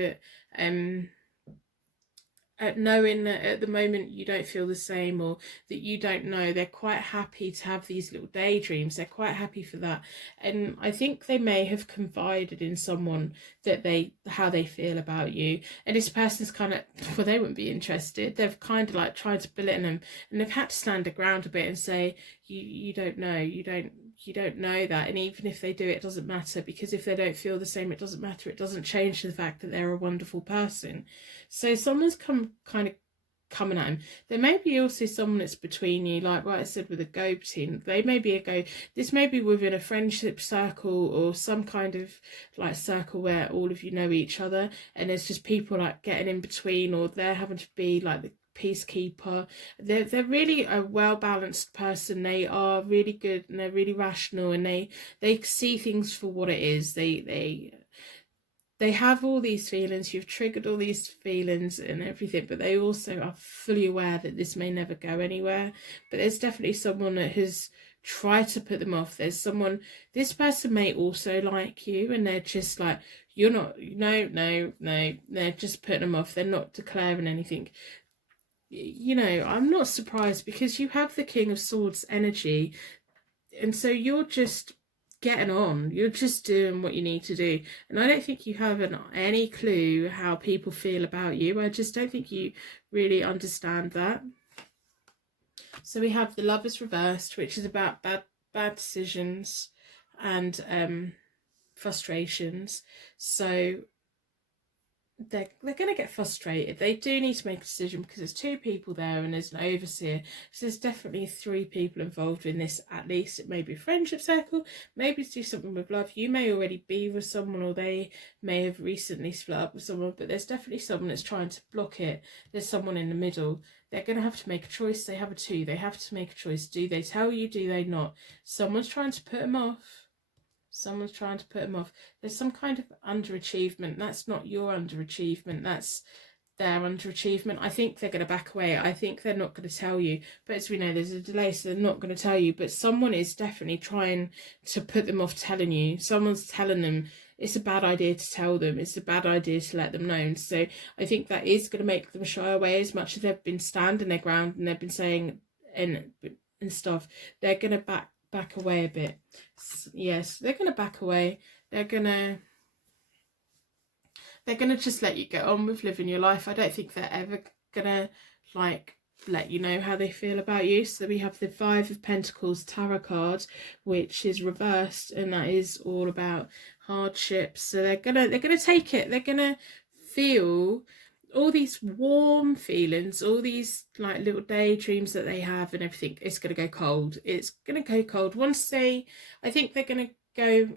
at knowing that at the moment you don't feel the same, or that you don't know. They're quite happy to have these little daydreams. They're quite happy for that. And I think they may have confided in someone that how they feel about you, and this person's kind of, well, they wouldn't be interested. They've kind of like tried to belittle them, and they've had to stand their ground a bit and say, you don't know, you don't know that. And even if they do, it doesn't matter, because if they don't feel the same, it doesn't matter. It doesn't change the fact that they're a wonderful person. So someone's coming at him. There may be also someone that's between you, like what I said with a go-between. They may be this may be within a friendship circle, or some kind of like circle where all of you know each other, and there's just people like getting in between, or they're having to be like the peacekeeper. They're really a well-balanced person. They are really good, and they're really rational, and they see things for what it is. They have all these feelings. You've triggered all these feelings and everything, but they also are fully aware that this may never go anywhere. But there's definitely someone that has tried to put them off. There's someone, this person may also like you, and they're just like, you're not, no, they're just putting them off. They're not declaring anything. You know, I'm not surprised, because you have the King of Swords energy, and so you're just getting on. You're just doing what you need to do, and I don't think you have any clue how people feel about you. I just don't think you really understand that. So we have the Lovers reversed, which is about bad decisions and frustrations. So they're going to get frustrated. They do need to make a decision, because there's two people there and there's an overseer. So there's definitely three people involved in this, at least. It may be a friendship circle, maybe to do something with love. You may already be with someone, or they may have recently split up with someone, but there's definitely someone that's trying to block it. There's someone in the middle. They're going to have to make a choice. They have a two. They have to make a choice. Do they tell you? Do they not? Someone's trying to put them off. Someone's trying to put them off. There's some kind of underachievement. That's not your underachievement. That's their underachievement. I think they're going to back away. I think they're not going to tell you. But as we know, there's a delay, so they're not going to tell you. But someone is definitely trying to put them off telling you. Someone's telling them it's a bad idea to tell them. It's a bad idea to let them know. And so I think that is going to make them shy away. As much as they've been standing their ground and they've been saying and stuff, they're going to back away a bit. Yes, they're going to back away. They're going to just let you get on with living your life. I don't think they're ever going to, like, let you know how they feel about you. So we have the Five of Pentacles tarot card, which is reversed, and that is all about hardships. So they're gonna take it. They're gonna feel all these warm feelings, all these like little daydreams that they have and everything. It's gonna go cold. It's gonna go cold once I think they're gonna go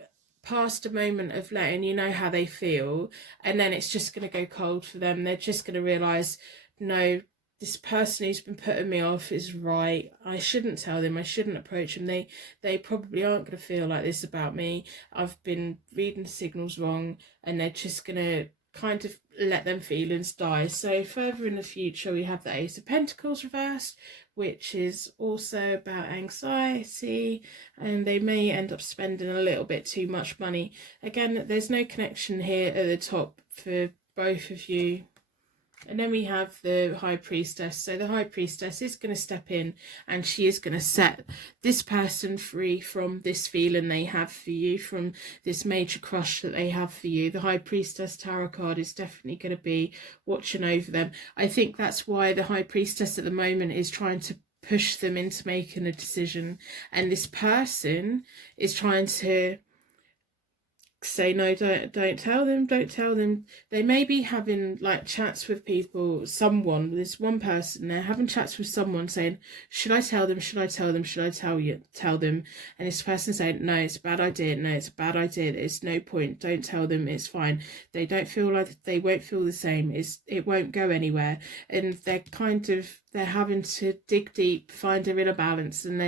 past a moment of letting you know how they feel, and then it's just gonna go cold for them. They're just gonna realize, no, this person who's been putting me off is right. I shouldn't tell them. I shouldn't approach them. They probably aren't going to feel like this about me. I've been reading the signals wrong, and they're just going to kind of let them feelings die. So further in the future, we have the Ace of Pentacles reversed, which is also about anxiety, and they may end up spending a little bit too much money. Again, there's no connection here at the top for both of you. And then we have the High Priestess. So the High Priestess is going to step in, and she is going to set this person free from this feeling they have for you, from this major crush that they have for you. The High Priestess tarot card is definitely going to be watching over them. I think that's why the High Priestess at the moment is trying to push them into making a decision. And this person is trying to say, no, don't tell them. They may be having like chats with people, there's one person, they're having chats with someone saying, should I tell them, tell them, and this person saying, no, it's a bad idea, there's no point, don't tell them, it's fine. They don't feel like, they won't feel the same, it won't go anywhere, and they're having to dig deep, find a inner balance, and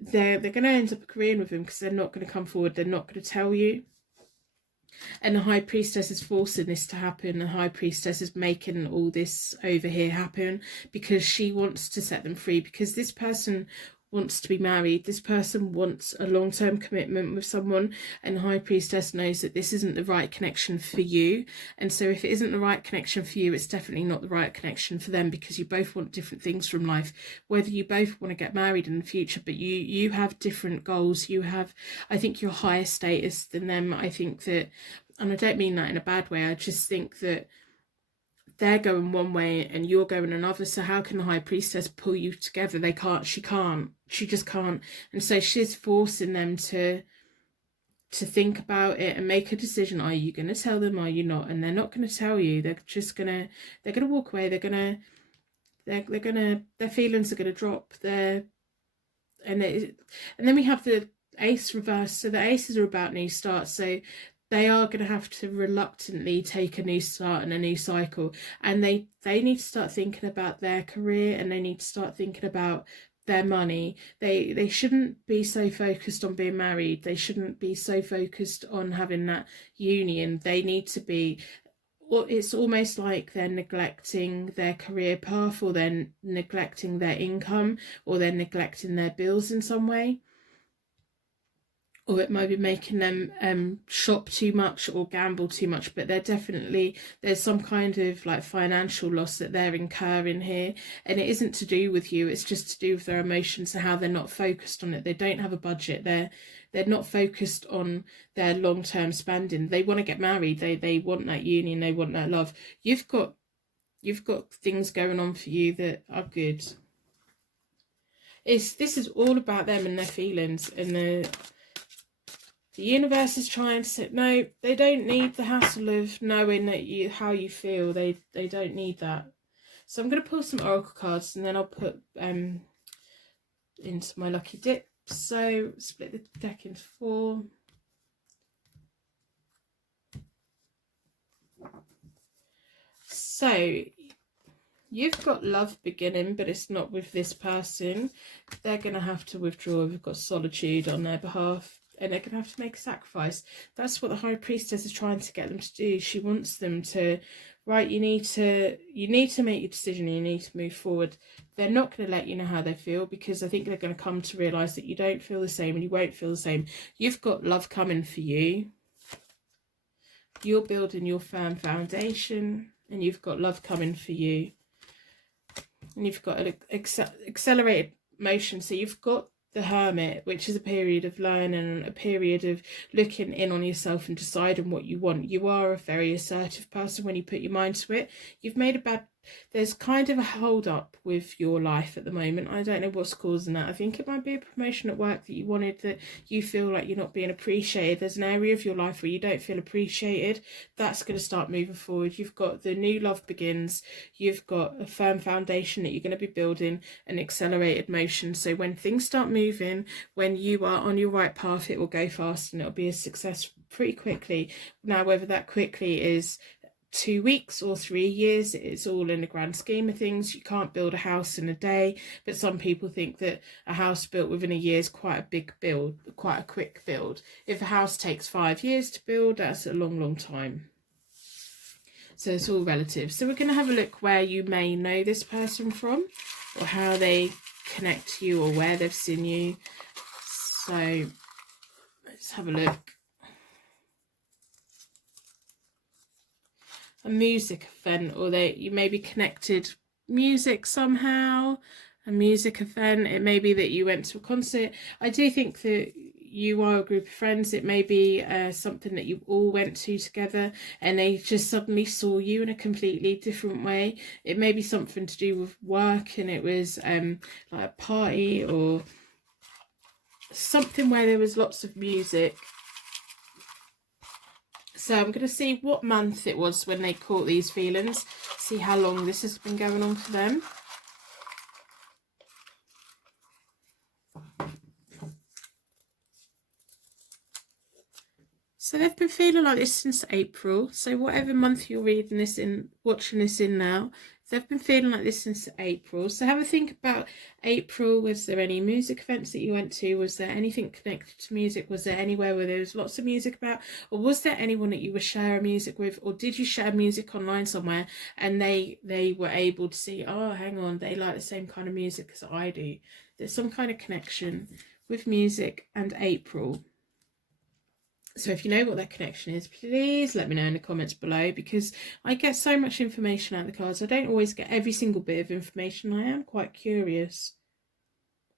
they're going to end up agreeing with him because they're not going to come forward. They're not going to tell you. And the High Priestess is forcing this to happen. The High Priestess is making all this over here happen because she wants to set them free, because this person wants to be married. This person wants a long-term commitment with someone, and the High Priestess knows that this isn't the right connection for you. And so if it isn't the right connection for you, it's definitely not the right connection for them, because you both want different things from life. Whether you both want to get married in the future, but you have different goals. You have, I think, you're higher status than them. I think that, and I don't mean that in a bad way, I just think that they're going one way and you're going another. So how can the High Priestess pull you together? They can't. She just can't. And so she's forcing them to think about it and make a decision. Are you going to tell them? Are you not? And they're not going to tell you. They're going to walk away. Their feelings are going to drop. And then we have the Ace reversed. So the Aces are about new starts. So they are going to have to reluctantly take a new start and a new cycle. And they need to start thinking about their career, and they need to start thinking about their money. They shouldn't be so focused on being married. They shouldn't be so focused on having that union. They need to be, it's almost like they're neglecting their career path, or they're neglecting their income, or they're neglecting their bills in some way. Or it might be making them shop too much or gamble too much, but there's some kind of like financial loss that they're incurring here, and it isn't to do with you, it's just to do with their emotions and how they're not focused on it. They don't have a budget. They're not focused on their long-term spending. They want to get married. They want that union. They want that love. You've got things going on for you that are good. This is all about them and their feelings, and the universe is trying to say, no, they don't need the hassle of knowing that how you feel. They don't need that. So I'm going to pull some oracle cards, and then I'll put into my lucky dip. So split the deck into 4. So you've got love beginning, but it's not with this person. They're going to have to withdraw. We've got solitude on their behalf, and they're going to have to make a sacrifice. That's what the High Priestess is trying to get them to do. She wants them to, right, you need to make your decision, you need to move forward. They're not going to let you know how they feel, because I think they're going to come to realise that you don't feel the same, and you won't feel the same. You've got love coming for you. You're building your firm foundation, and you've got love coming for you. And you've got an accelerated motion. So you've got the Hermit, which is a period of learning, a period of looking in on yourself and deciding what you want. You are a very assertive person when you put your mind to it. You've made a bad... There's kind of a hold up with your life at the moment. I don't know what's causing that. I think it might be a promotion at work that you wanted, that you feel like you're not being appreciated. There's an area of your life where you don't feel appreciated. That's going to start moving forward. You've got the new love begins. You've got a firm foundation that you're going to be building, an accelerated motion. So when things start moving, when you are on your right path, it will go fast and it'll be a success pretty quickly. Now, whether that quickly is 2 weeks or 3 years, it's all in the grand scheme of things. You can't build a house in a day, but some people think that a house built within a year is quite a big build, quite a quick build. If a house takes 5 years to build, that's a long time. So it's all relative. So we're going to have a look where you may know this person from, or how they connect to you, or where they've seen you. So let's have a look. A music event, or you may be connected music somehow, a music event. It may be that you went to a concert. I do think that you are a group of friends. It may be something that you all went to together and they just suddenly saw you in a completely different way. It may be something to do with work and it was like a party or something where there was lots of music. So I'm going to see what month it was when they caught these feelings, see how long this has been going on for them. So they've been feeling like this since April. So whatever month you're reading this in, watching this in now, they've been feeling like this since April. So have a think about April. Was there any music events that you went to? Was there anything connected to music? Was there anywhere where there was lots of music about? Or was there anyone that you were sharing music with? Or did you share music online somewhere and they were able to see, oh, hang on, they like the same kind of music as I do. There's some kind of connection with music and April. So if you know what that connection is, please let me know in the comments below, because I get so much information out of the cards. I don't always get every single bit of information. I am quite curious.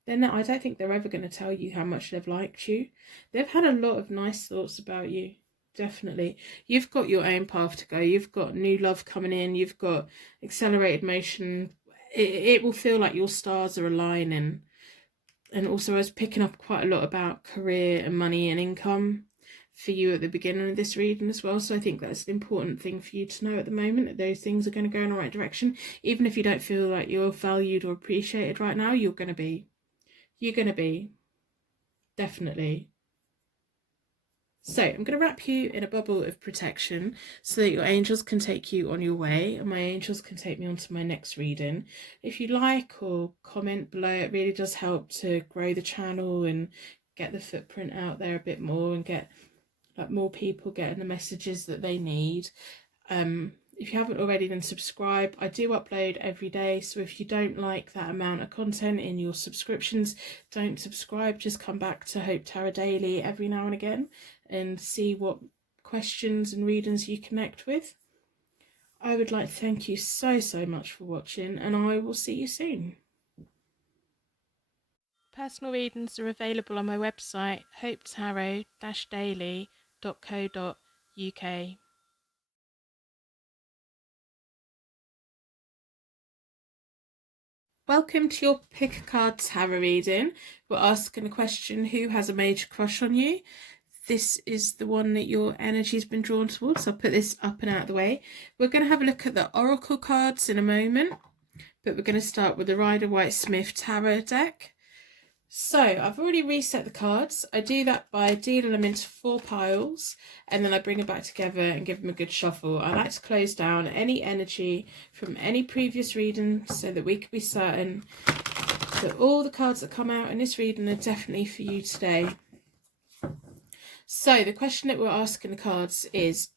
Then I don't think they're ever going to tell you how much they've liked you. They've had a lot of nice thoughts about you, definitely. You've got your own path to go. You've got new love coming in. You've got accelerated motion. It will feel like your stars are aligning. And also I was picking up quite a lot about career and money and income for you at the beginning of this reading as well. So I think that's an important thing for you to know at the moment, that those things are going to go in the right direction. Even if you don't feel like you're valued or appreciated right now, you're going to be. You're going to be. Definitely. So I'm going to wrap you in a bubble of protection so that your angels can take you on your way and my angels can take me on to my next reading. If you like or comment below, it really does help to grow the channel and get the footprint out there a bit more and get like more people getting the messages that they need. If you haven't already, then subscribe. I do upload every day, so if you don't like that amount of content in your subscriptions, don't subscribe. Just come back to Hope Tarot Daily every now and again and see what questions and readings you connect with. I would like to thank you so much for watching, and I will see you soon. Personal readings are available on my website, hopetarot-daily.co.uk. Welcome to your Pick a Card Tarot reading. We're asking a question: who has a major crush on you? This is the one that your energy's been drawn towards. I'll put this up and out of the way. We're going to have a look at the Oracle cards in a moment, but we're going to start with the Rider-Waite-Smith Tarot deck. So I've already reset the cards. I do that by dealing them into 4 piles and then I bring them back together and give them a good shuffle. I like to close down any energy from any previous reading so that we can be certain that all the cards that come out in this reading are definitely for you today. So the question that we're asking the cards is: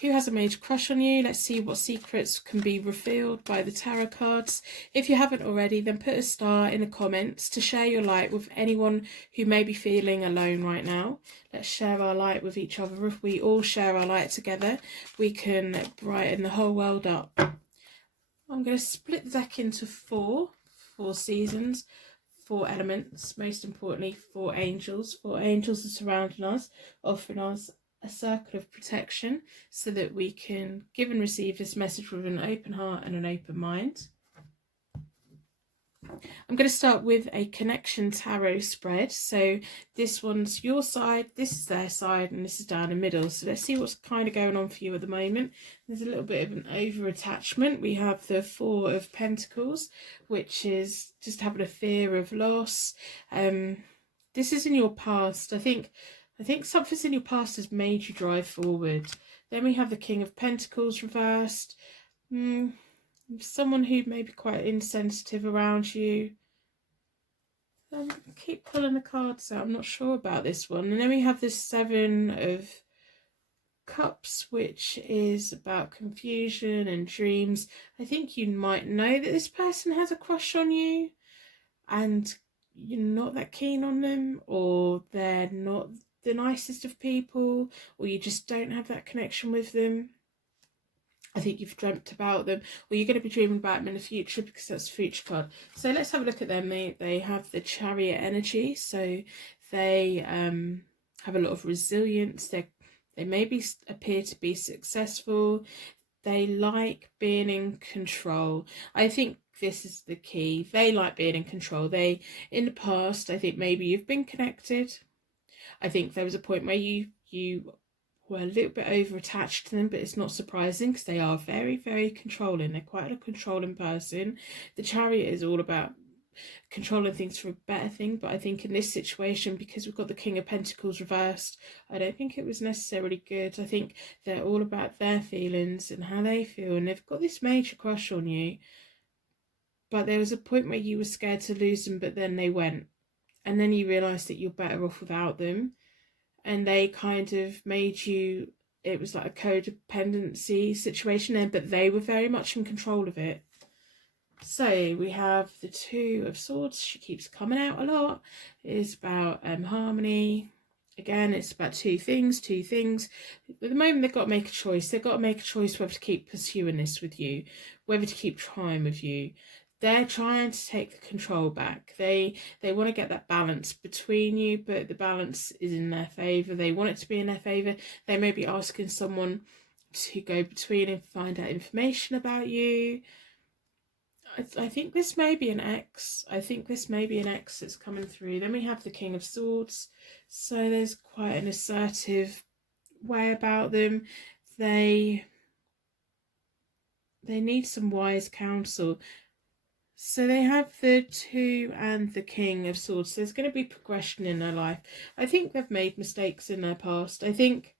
who has a major crush on you? Let's see what secrets can be revealed by the tarot cards. If you haven't already, then put a star in the comments to share your light with anyone who may be feeling alone right now. Let's share our light with each other. If we all share our light together, we can brighten the whole world up. I'm going to split the deck into four seasons. 4 elements, most importantly 4 angels. 4 angels are surrounding us, offering us a circle of protection so that we can give and receive this message with an open heart and an open mind. I'm going to start with a connection tarot spread. So this one's your side, this is their side, and this is down the middle. So let's see what's kind of going on for you at the moment. There's a little bit of an over attachment. We have the 4 of Pentacles, which is just having a fear of loss. This is in your past. I think something's in your past has made you drive forward. Then we have the King of Pentacles reversed. Someone who may be quite insensitive around you. Keep pulling the cards out. I'm not sure about this one. And then we have the 7 of Cups, which is about confusion and dreams. I think you might know that this person has a crush on you and you're not that keen on them, or they're not the nicest of people, or you just don't have that connection with them. I think you've dreamt about them, or you're going to be dreaming about them in the future, because that's the future card. So let's have a look at them. They have the Chariot energy, so they have a lot of resilience. They maybe appear to be successful. They like being in control. I think this is the key. They like being in control. In the past, I think maybe you've been connected. I think there was a point where you were a little bit over attached to them, but it's not surprising because they are very, very controlling. They're quite a controlling person. The Chariot is all about controlling things for a better thing, but I think in this situation, because we've got the King of Pentacles reversed, I don't think it was necessarily good. I think they're all about their feelings and how they feel, and they've got this major crush on you, but there was a point where you were scared to lose them, but then they went, and then you realised that you're better off without them. And they kind of made you, it was like a codependency situation there, but they were very much in control of it. So we have the 2 of Swords. She keeps coming out a lot. It is about harmony. Again, it's about two things. At the moment, they've got to make a choice. They've got to make a choice whether to keep pursuing this with you, whether to keep trying with you. They're trying to take the control back. They want to get that balance between you, but the balance is in their favour. They want it to be in their favour. They may be asking someone to go between and find out information about you. I think this may be an ex. I think this may be an ex that's coming through. Then we have the King of Swords. So there's quite an assertive way about them. They need some wise counsel. So they have the 2 and the King of Swords. So there's going to be progression in their life. I think they've made mistakes in their past. I think,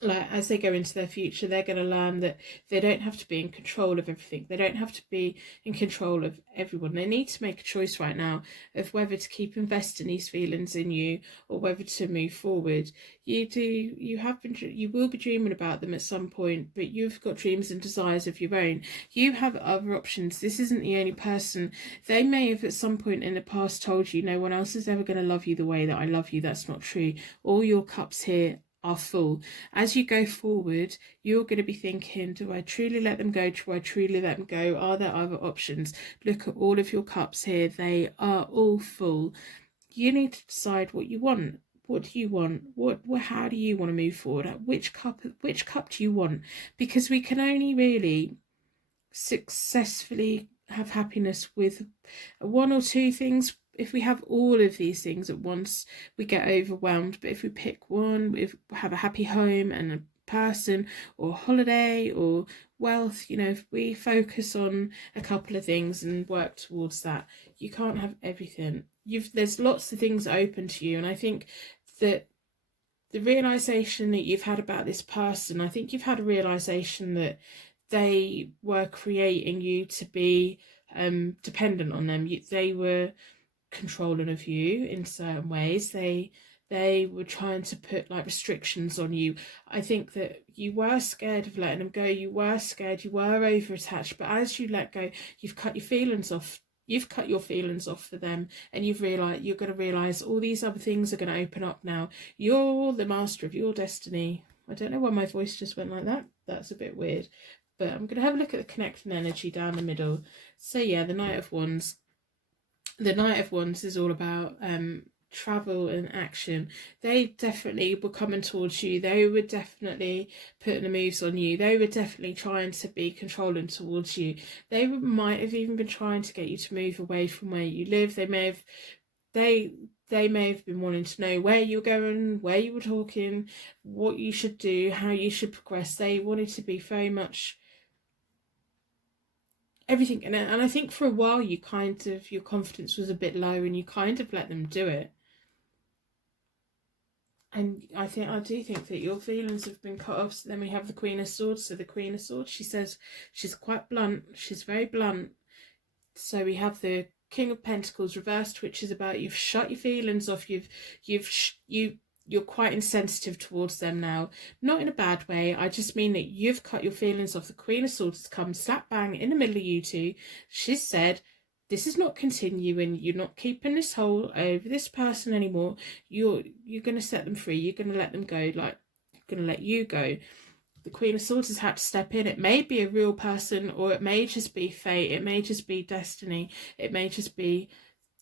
like, as they go into their future, they're going to learn that they don't have to be in control of everything. They don't have to be in control of everyone. They need to make a choice right now of whether to keep investing these feelings in you or whether to move forward. You will be dreaming about them at some point, but you've got dreams and desires of your own. You have other options. This isn't the only person. They may have at some point in the past told you no one else is ever going to love you the way that I love you. That's not true. All your cups here are full. As you go forward, you're going to be thinking, do I truly let them go? Do I truly let them go? Are there other options? Look at all of your cups here. They are all full. You need to decide what you want. What do you want? How do you want to move forward? Which cup do you want? Because we can only really successfully have happiness with 1 or 2 things. If we have all of these things at once, we get overwhelmed. But if we pick one, if we have a happy home and a person or holiday or wealth, if we focus on a couple of things and work towards that, you can't have everything. There's lots of things open to you. And I think that the realization that you've had about this person, I think you've had a realization that they were creating you to be dependent on them. They were controlling of you in certain ways. They were trying to put like restrictions on you. I think that you were scared of letting them go. You were scared. You were over attached. But as you let go, you've cut your feelings off. You've cut your feelings off for them, and you're going to realize all these other things are going to open up now. You're the master of your destiny. I don't know why my voice just went like that. That's a bit weird. But I'm going to have a look at the connecting energy down the middle. So yeah, the Knight of Wands. The Knight of Wands is all about travel and action. They definitely were coming towards you. They were definitely putting the moves on you. They were definitely trying to be controlling towards you. They might have even been trying to get you to move away from where you live. They may have been wanting to know where you were going, where you were talking, what you should do, how you should progress. They wanted to be very much everything. And I think for a while you kind of, your confidence was a bit low and you kind of let them do it. And I do think that your feelings have been cut off. So then we have the Queen of Swords. So the Queen of Swords, she says she's quite blunt. She's very blunt. So we have the King of Pentacles reversed, which is about you've shut your feelings off. You're quite insensitive towards them now. Not in a bad way. I just mean that you've cut your feelings off. The Queen of Swords has come slap bang in the middle of you two. She's said, this is not continuing. You're not keeping this hold over this person anymore. You're going to set them free. You're going to let them go. Like, going to let you go. The Queen of Swords has had to step in. It may be a real person, or it may just be fate. It may just be destiny. It may just be,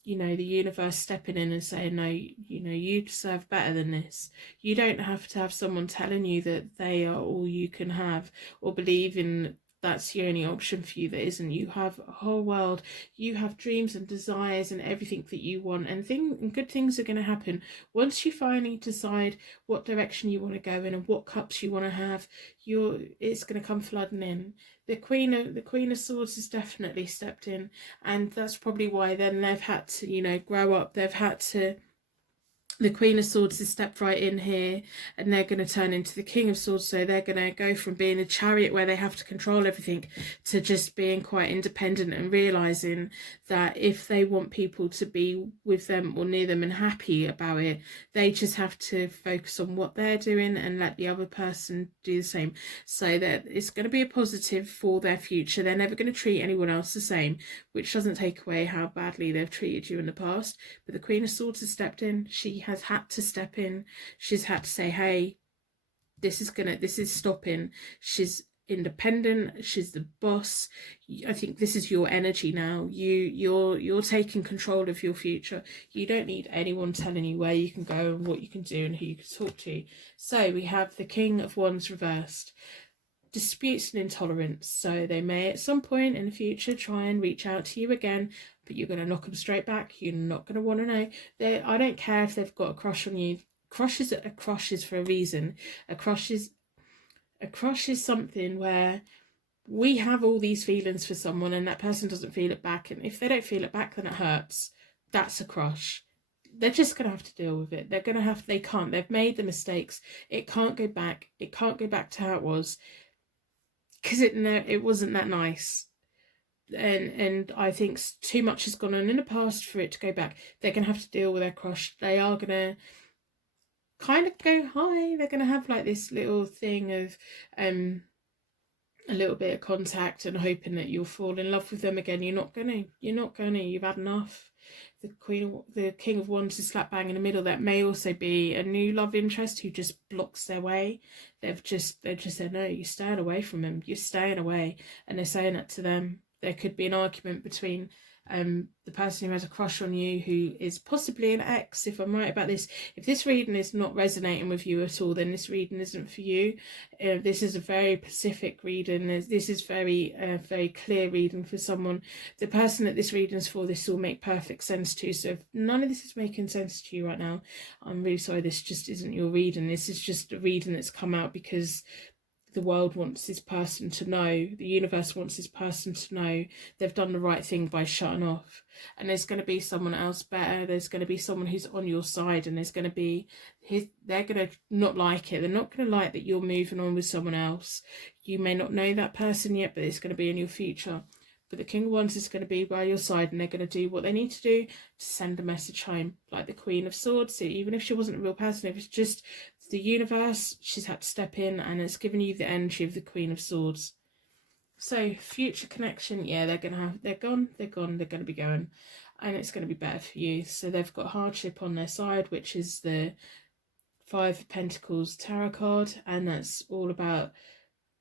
you know, the universe stepping in and saying, no, you know, you deserve better than this. You don't have to have someone telling you that they are all you can have, or believe in that's the only option for you that isn't. You have a whole world. You have dreams and desires and everything that you want, and good things are going to happen once you finally decide what direction you want to go in and what cups you want to have. It's going to come flooding in. The Queen of Swords has definitely stepped in, and that's probably why then they've had to, you know, grow up. They've had to. The Queen of Swords has stepped right in here, and they're going to turn into the King of Swords. So they're going to go from being a chariot where they have to control everything to just being quite independent and realising that if they want people to be with them or near them and happy about it, they just have to focus on what they're doing and let the other person do the same. So that it's going to be a positive for their future. They're never going to treat anyone else the same, which doesn't take away how badly they've treated you in the past. But the Queen of Swords has stepped in. She has had to step in. She's had to say, hey, this is stopping. She's independent. She's the boss. I think this is your energy now. You're taking control of your future. You don't need anyone telling you where you can go and what you can do and who you can talk to. So we have the King of Wands reversed. Disputes and intolerance. So they may at some point in the future try and reach out to you again, but you're going to knock them straight back. You're not going to want to know. I don't care if they've got a crush on you. A crush is for a reason. A crush is something where we have all these feelings for someone and that person doesn't feel it back, and if they don't feel it back, then it hurts. That's a crush. They're just going to have to deal with it. They've made the mistakes. It can't go back. It can't go back to how it was, because it wasn't that nice. And I think too much has gone on in the past for it to go back. They're going to have to deal with their crush. They are going to kind of go high. They're going to have like this little thing of a little bit of contact and hoping that you'll fall in love with them again. You're not gonna. You've had enough. The King of Wands is slap bang in the middle. That may also be a new love interest who just blocks their way. They've just said, no, you're staying away from him. You're staying away. And they're saying that to them. There could be an argument between the person who has a crush on you, who is possibly an ex, if I'm right about this. If this reading is not resonating with you at all, then this reading isn't for you. This is a very specific reading. This is very clear reading for someone. The person that this reading is for, this will make perfect sense to. So if none of this is making sense to you right now, I'm really sorry. This just isn't your reading. This is just a reading that's come out because the world wants this person to know, the universe wants this person to know they've done the right thing by shutting off. And there's going to be someone else better. There's going to be someone who's on your side, and they're going to not like it. They're not going to like that you're moving on with someone else. You may not know that person yet, but it's going to be in your future. But the King of Wands is going to be by your side, and they're going to do what they need to do to send a message home. Like the Queen of Swords, so even if she wasn't a real person, if it's just the universe, she's had to step in, and it's given you the energy of the Queen of Swords. So future connection, yeah, they're gone, they're going to be going, and it's going to be better for you. So they've got hardship on their side, which is the Five of Pentacles tarot card, and that's all about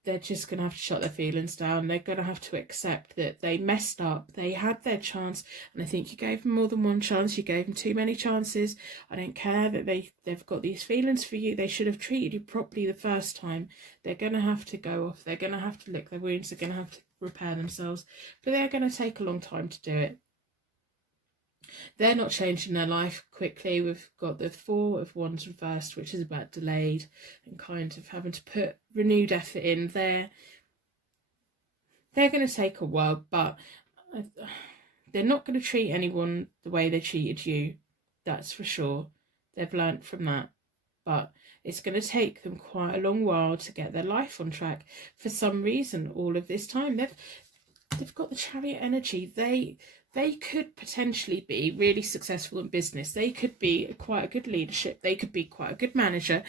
they're just going to have to shut their feelings down. They're going to have to accept that they messed up. They had their chance, and I think you gave them more than one chance. You gave them too many chances. I don't care that they've got these feelings for you. They should have treated you properly the first time. They're going to have to go off. They're going to have to lick their wounds. They're going to have to repair themselves. But they're going to take a long time to do it. They're not changing their life quickly. We've got the Four of Wands reversed, which is about delayed and kind of having to put renewed effort in. They're going to take a while, but they're not going to treat anyone the way they treated you. That's for sure. They've learnt from that. But it's going to take them quite a long while to get their life on track. For some reason, all of this time, they've got the Chariot energy. They could potentially be really successful in business. They could be quite a good leadership. They could be quite a good manager.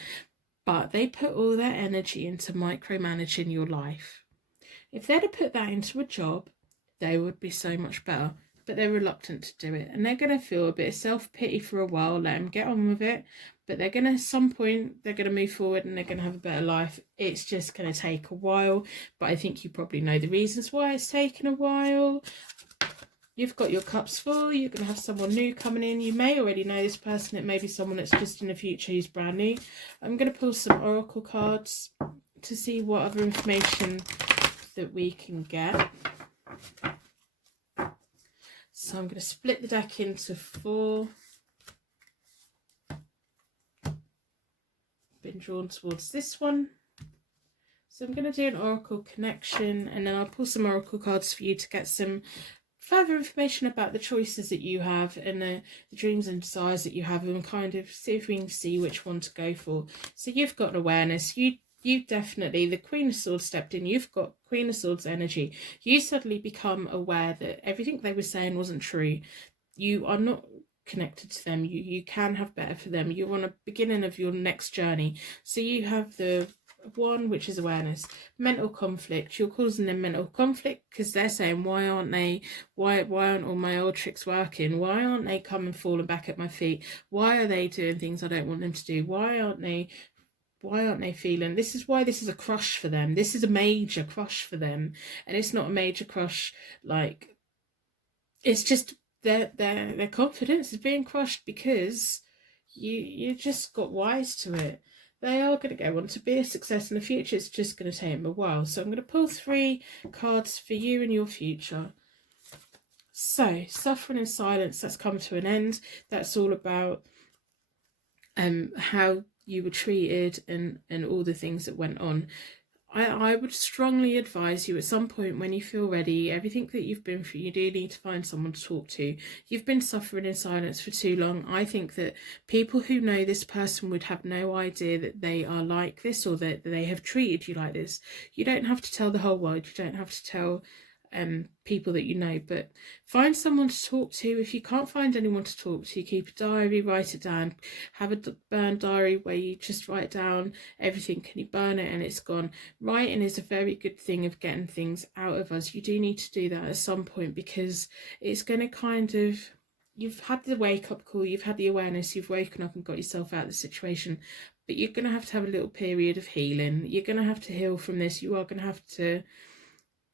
But they put all their energy into micromanaging your life. If they'd have put that into a job, they would be so much better. But they're reluctant to do it. And they're going to feel a bit of self-pity for a while. Let them get on with it. But they're going to, at some point, they're going to move forward and they're going to have a better life. It's just going to take a while. But I think you probably know the reasons why it's taken a while. You've got your cups full. You're going to have someone new coming in. You may already know this person. It may be someone that's just in the future who's brand new. I'm going to pull some oracle cards to see what other information that we can get. So I'm going to split the deck into 4. Been drawn towards this one. So I'm going to do an oracle connection, and then I'll pull some oracle cards for you to get some further information about the choices that you have and the dreams and desires that you have, and kind of see if we can see which one to go for. So you've got an awareness. You definitely, the Queen of Swords stepped in. You've got Queen of Swords energy. You suddenly become aware that everything they were saying wasn't true. You are not connected to them. You can have better for them. You're on a beginning of your next journey. So you have the one, which is awareness. Mental conflict. You're causing them mental conflict because they're saying, why aren't all my old tricks working? Why aren't they coming falling back at my feet? Why are they doing things I don't want them to do? Why aren't they feeling? This is why this is a crush for them. This is a major crush for them. And it's not a major crush like, it's just their confidence is being crushed because you just got wise to it. They are going to go on to be a success in the future. It's just going to take them a while. So I'm going to pull 3 cards for you and your future. So, suffering in silence, that's come to an end. That's all about how you were treated and all the things that went on. I would strongly advise you at some point when you feel ready, everything that you've been through, you do need to find someone to talk to. You've been suffering in silence for too long. I think that people who know this person would have no idea that they are like this or that they have treated you like this. You don't have to tell the whole world. You don't have to tell people that you know, but find someone to talk to. If you can't find anyone to talk to, keep a diary, write it down. Have a burn diary where you just write down everything. Can you burn it and it's gone? Writing is a very good thing of getting things out of us. You do need to do that at some point because it's going to kind of, you've had the wake-up call, you've had the awareness, you've woken up and got yourself out of the situation, but you're going to have a little period of healing. You're going to have to heal from this. You are going to have to,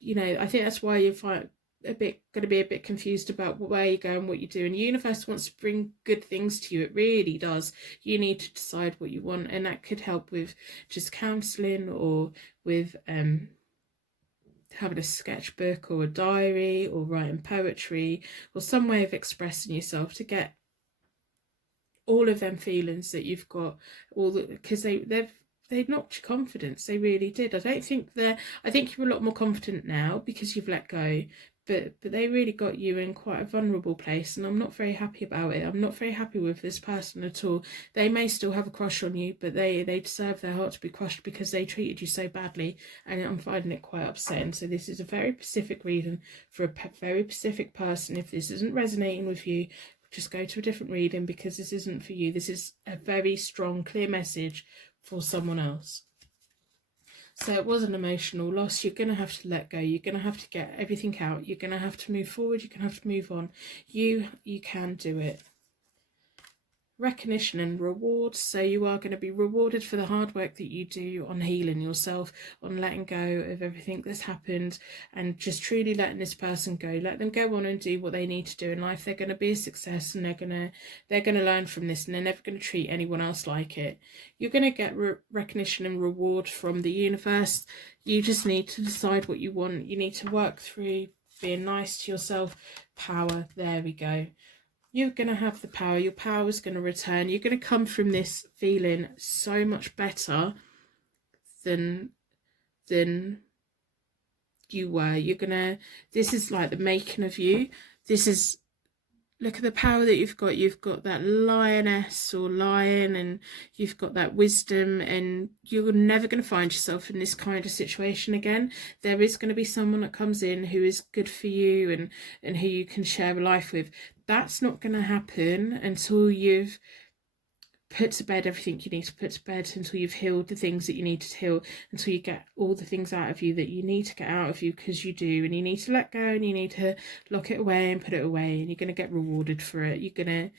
you know, I think that's why you're going to be a bit confused about where you're going, what you're doing. The universe wants to bring good things to you. It really does. You need to decide what you want, and that could help with just counselling or with having a sketchbook or a diary or writing poetry or some way of expressing yourself to get all of them feelings that you've got, because they knocked your confidence. They really did. I think you're a lot more confident now because you've let go, but they really got you in quite a vulnerable place, and I'm not very happy about it. I'm not very happy with this person at all. They may still have a crush on you, but they deserve their heart to be crushed because they treated you so badly, and I'm finding it quite upsetting. So this is a very specific reading for a very specific person. If this isn't resonating with you, just go to a different reading because this isn't for you. This is a very strong, clear message for someone else. So it was an emotional loss. You're going to have to let go. You're going to have to get everything out. You're going to have to move forward. You're going to have to move on. You can do it. recognition and rewards. So you are going to be rewarded for the hard work that you do on healing yourself, on letting go of everything that's happened, and just truly letting this person go. Let them go on and do what they need to do in life. They're going to be a success, and they're going to learn from this, and they're never going to treat anyone else like it. You're going to get recognition and reward from the universe. You just need to decide what you want. You need to work through being nice to yourself. Power, there we go. You're going to have the power. Your power is going to return. You're going to come from this feeling so much better than you were. You're going to, this is like the making of you. This is, look at the power that you've got. You've got that lioness or lion, and you've got that wisdom, and you're never going to find yourself in this kind of situation again. There is going to be someone that comes in who is good for you and who you can share a life with. That's not going to happen until you've put to bed everything you need to put to bed, until you've healed the things that you need to heal, until you get all the things out of you that you need to get out of you, because you do, and you need to let go, and you need to lock it away and put it away, and you're going to get rewarded for it. You're going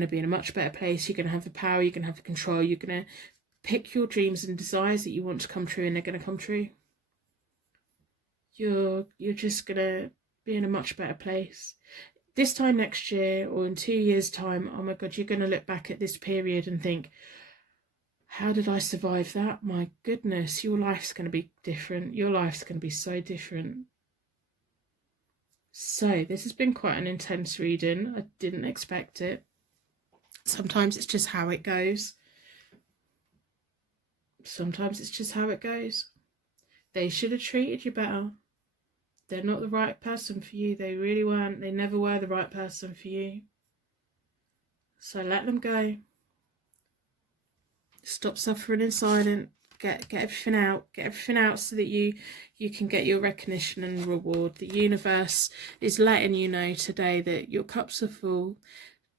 to be in a much better place. You're going to have the power. You're going to have the control. You're going to pick your dreams and desires that you want to come true, and they're going to come true. You're just going to be in a much better place. This time next year, or in 2 years' time, oh my God, you're going to look back at this period and think, how did I survive that? My goodness, your life's going to be different. Your life's going to be so different. So this has been quite an intense reading. I didn't expect it. Sometimes it's just how it goes. Sometimes it's just how it goes. They should have treated you better. They're not the right person for you. They really weren't. They never were the right person for you. So let them go. Stop suffering in silence. Get everything out. Get everything out so that you can get your recognition and reward. The universe is letting you know today that your cups are full.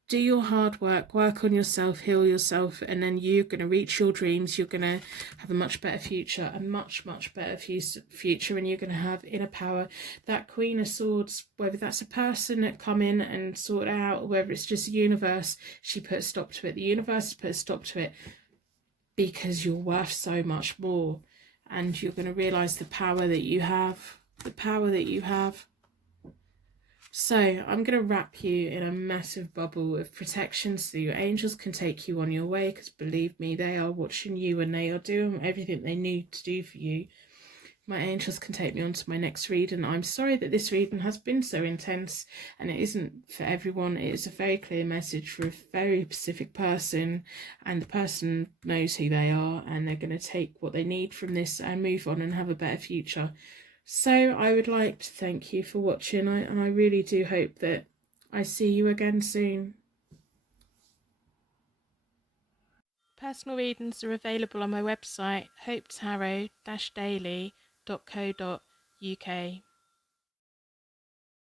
Do your hard work, work on yourself, heal yourself, and then you're going to reach your dreams. You're going to have a much better future, a much better future, and you're going to have inner power. That Queen of Swords, whether that's a person that come in and sort it out, or whether it's just the universe, she put a stop to it. The universe has put a stop to it because you're worth so much more, and you're going to realise the power that you have, the power that you have. So I'm going to wrap you in a massive bubble of protection so your angels can take you on your way, because believe me, they are watching you and they are doing everything they need to do for you. My angels can take me on to my next reading. I'm sorry that this reading has been so intense, and it isn't for everyone. It is a very clear message for a very specific person, and the person knows who they are, and they're going to take what they need from this and move on and have a better future. So I would like to thank you for watching, and I really do hope that I see you again soon. Personal readings are available on my website, hopetarot-daily.co.uk.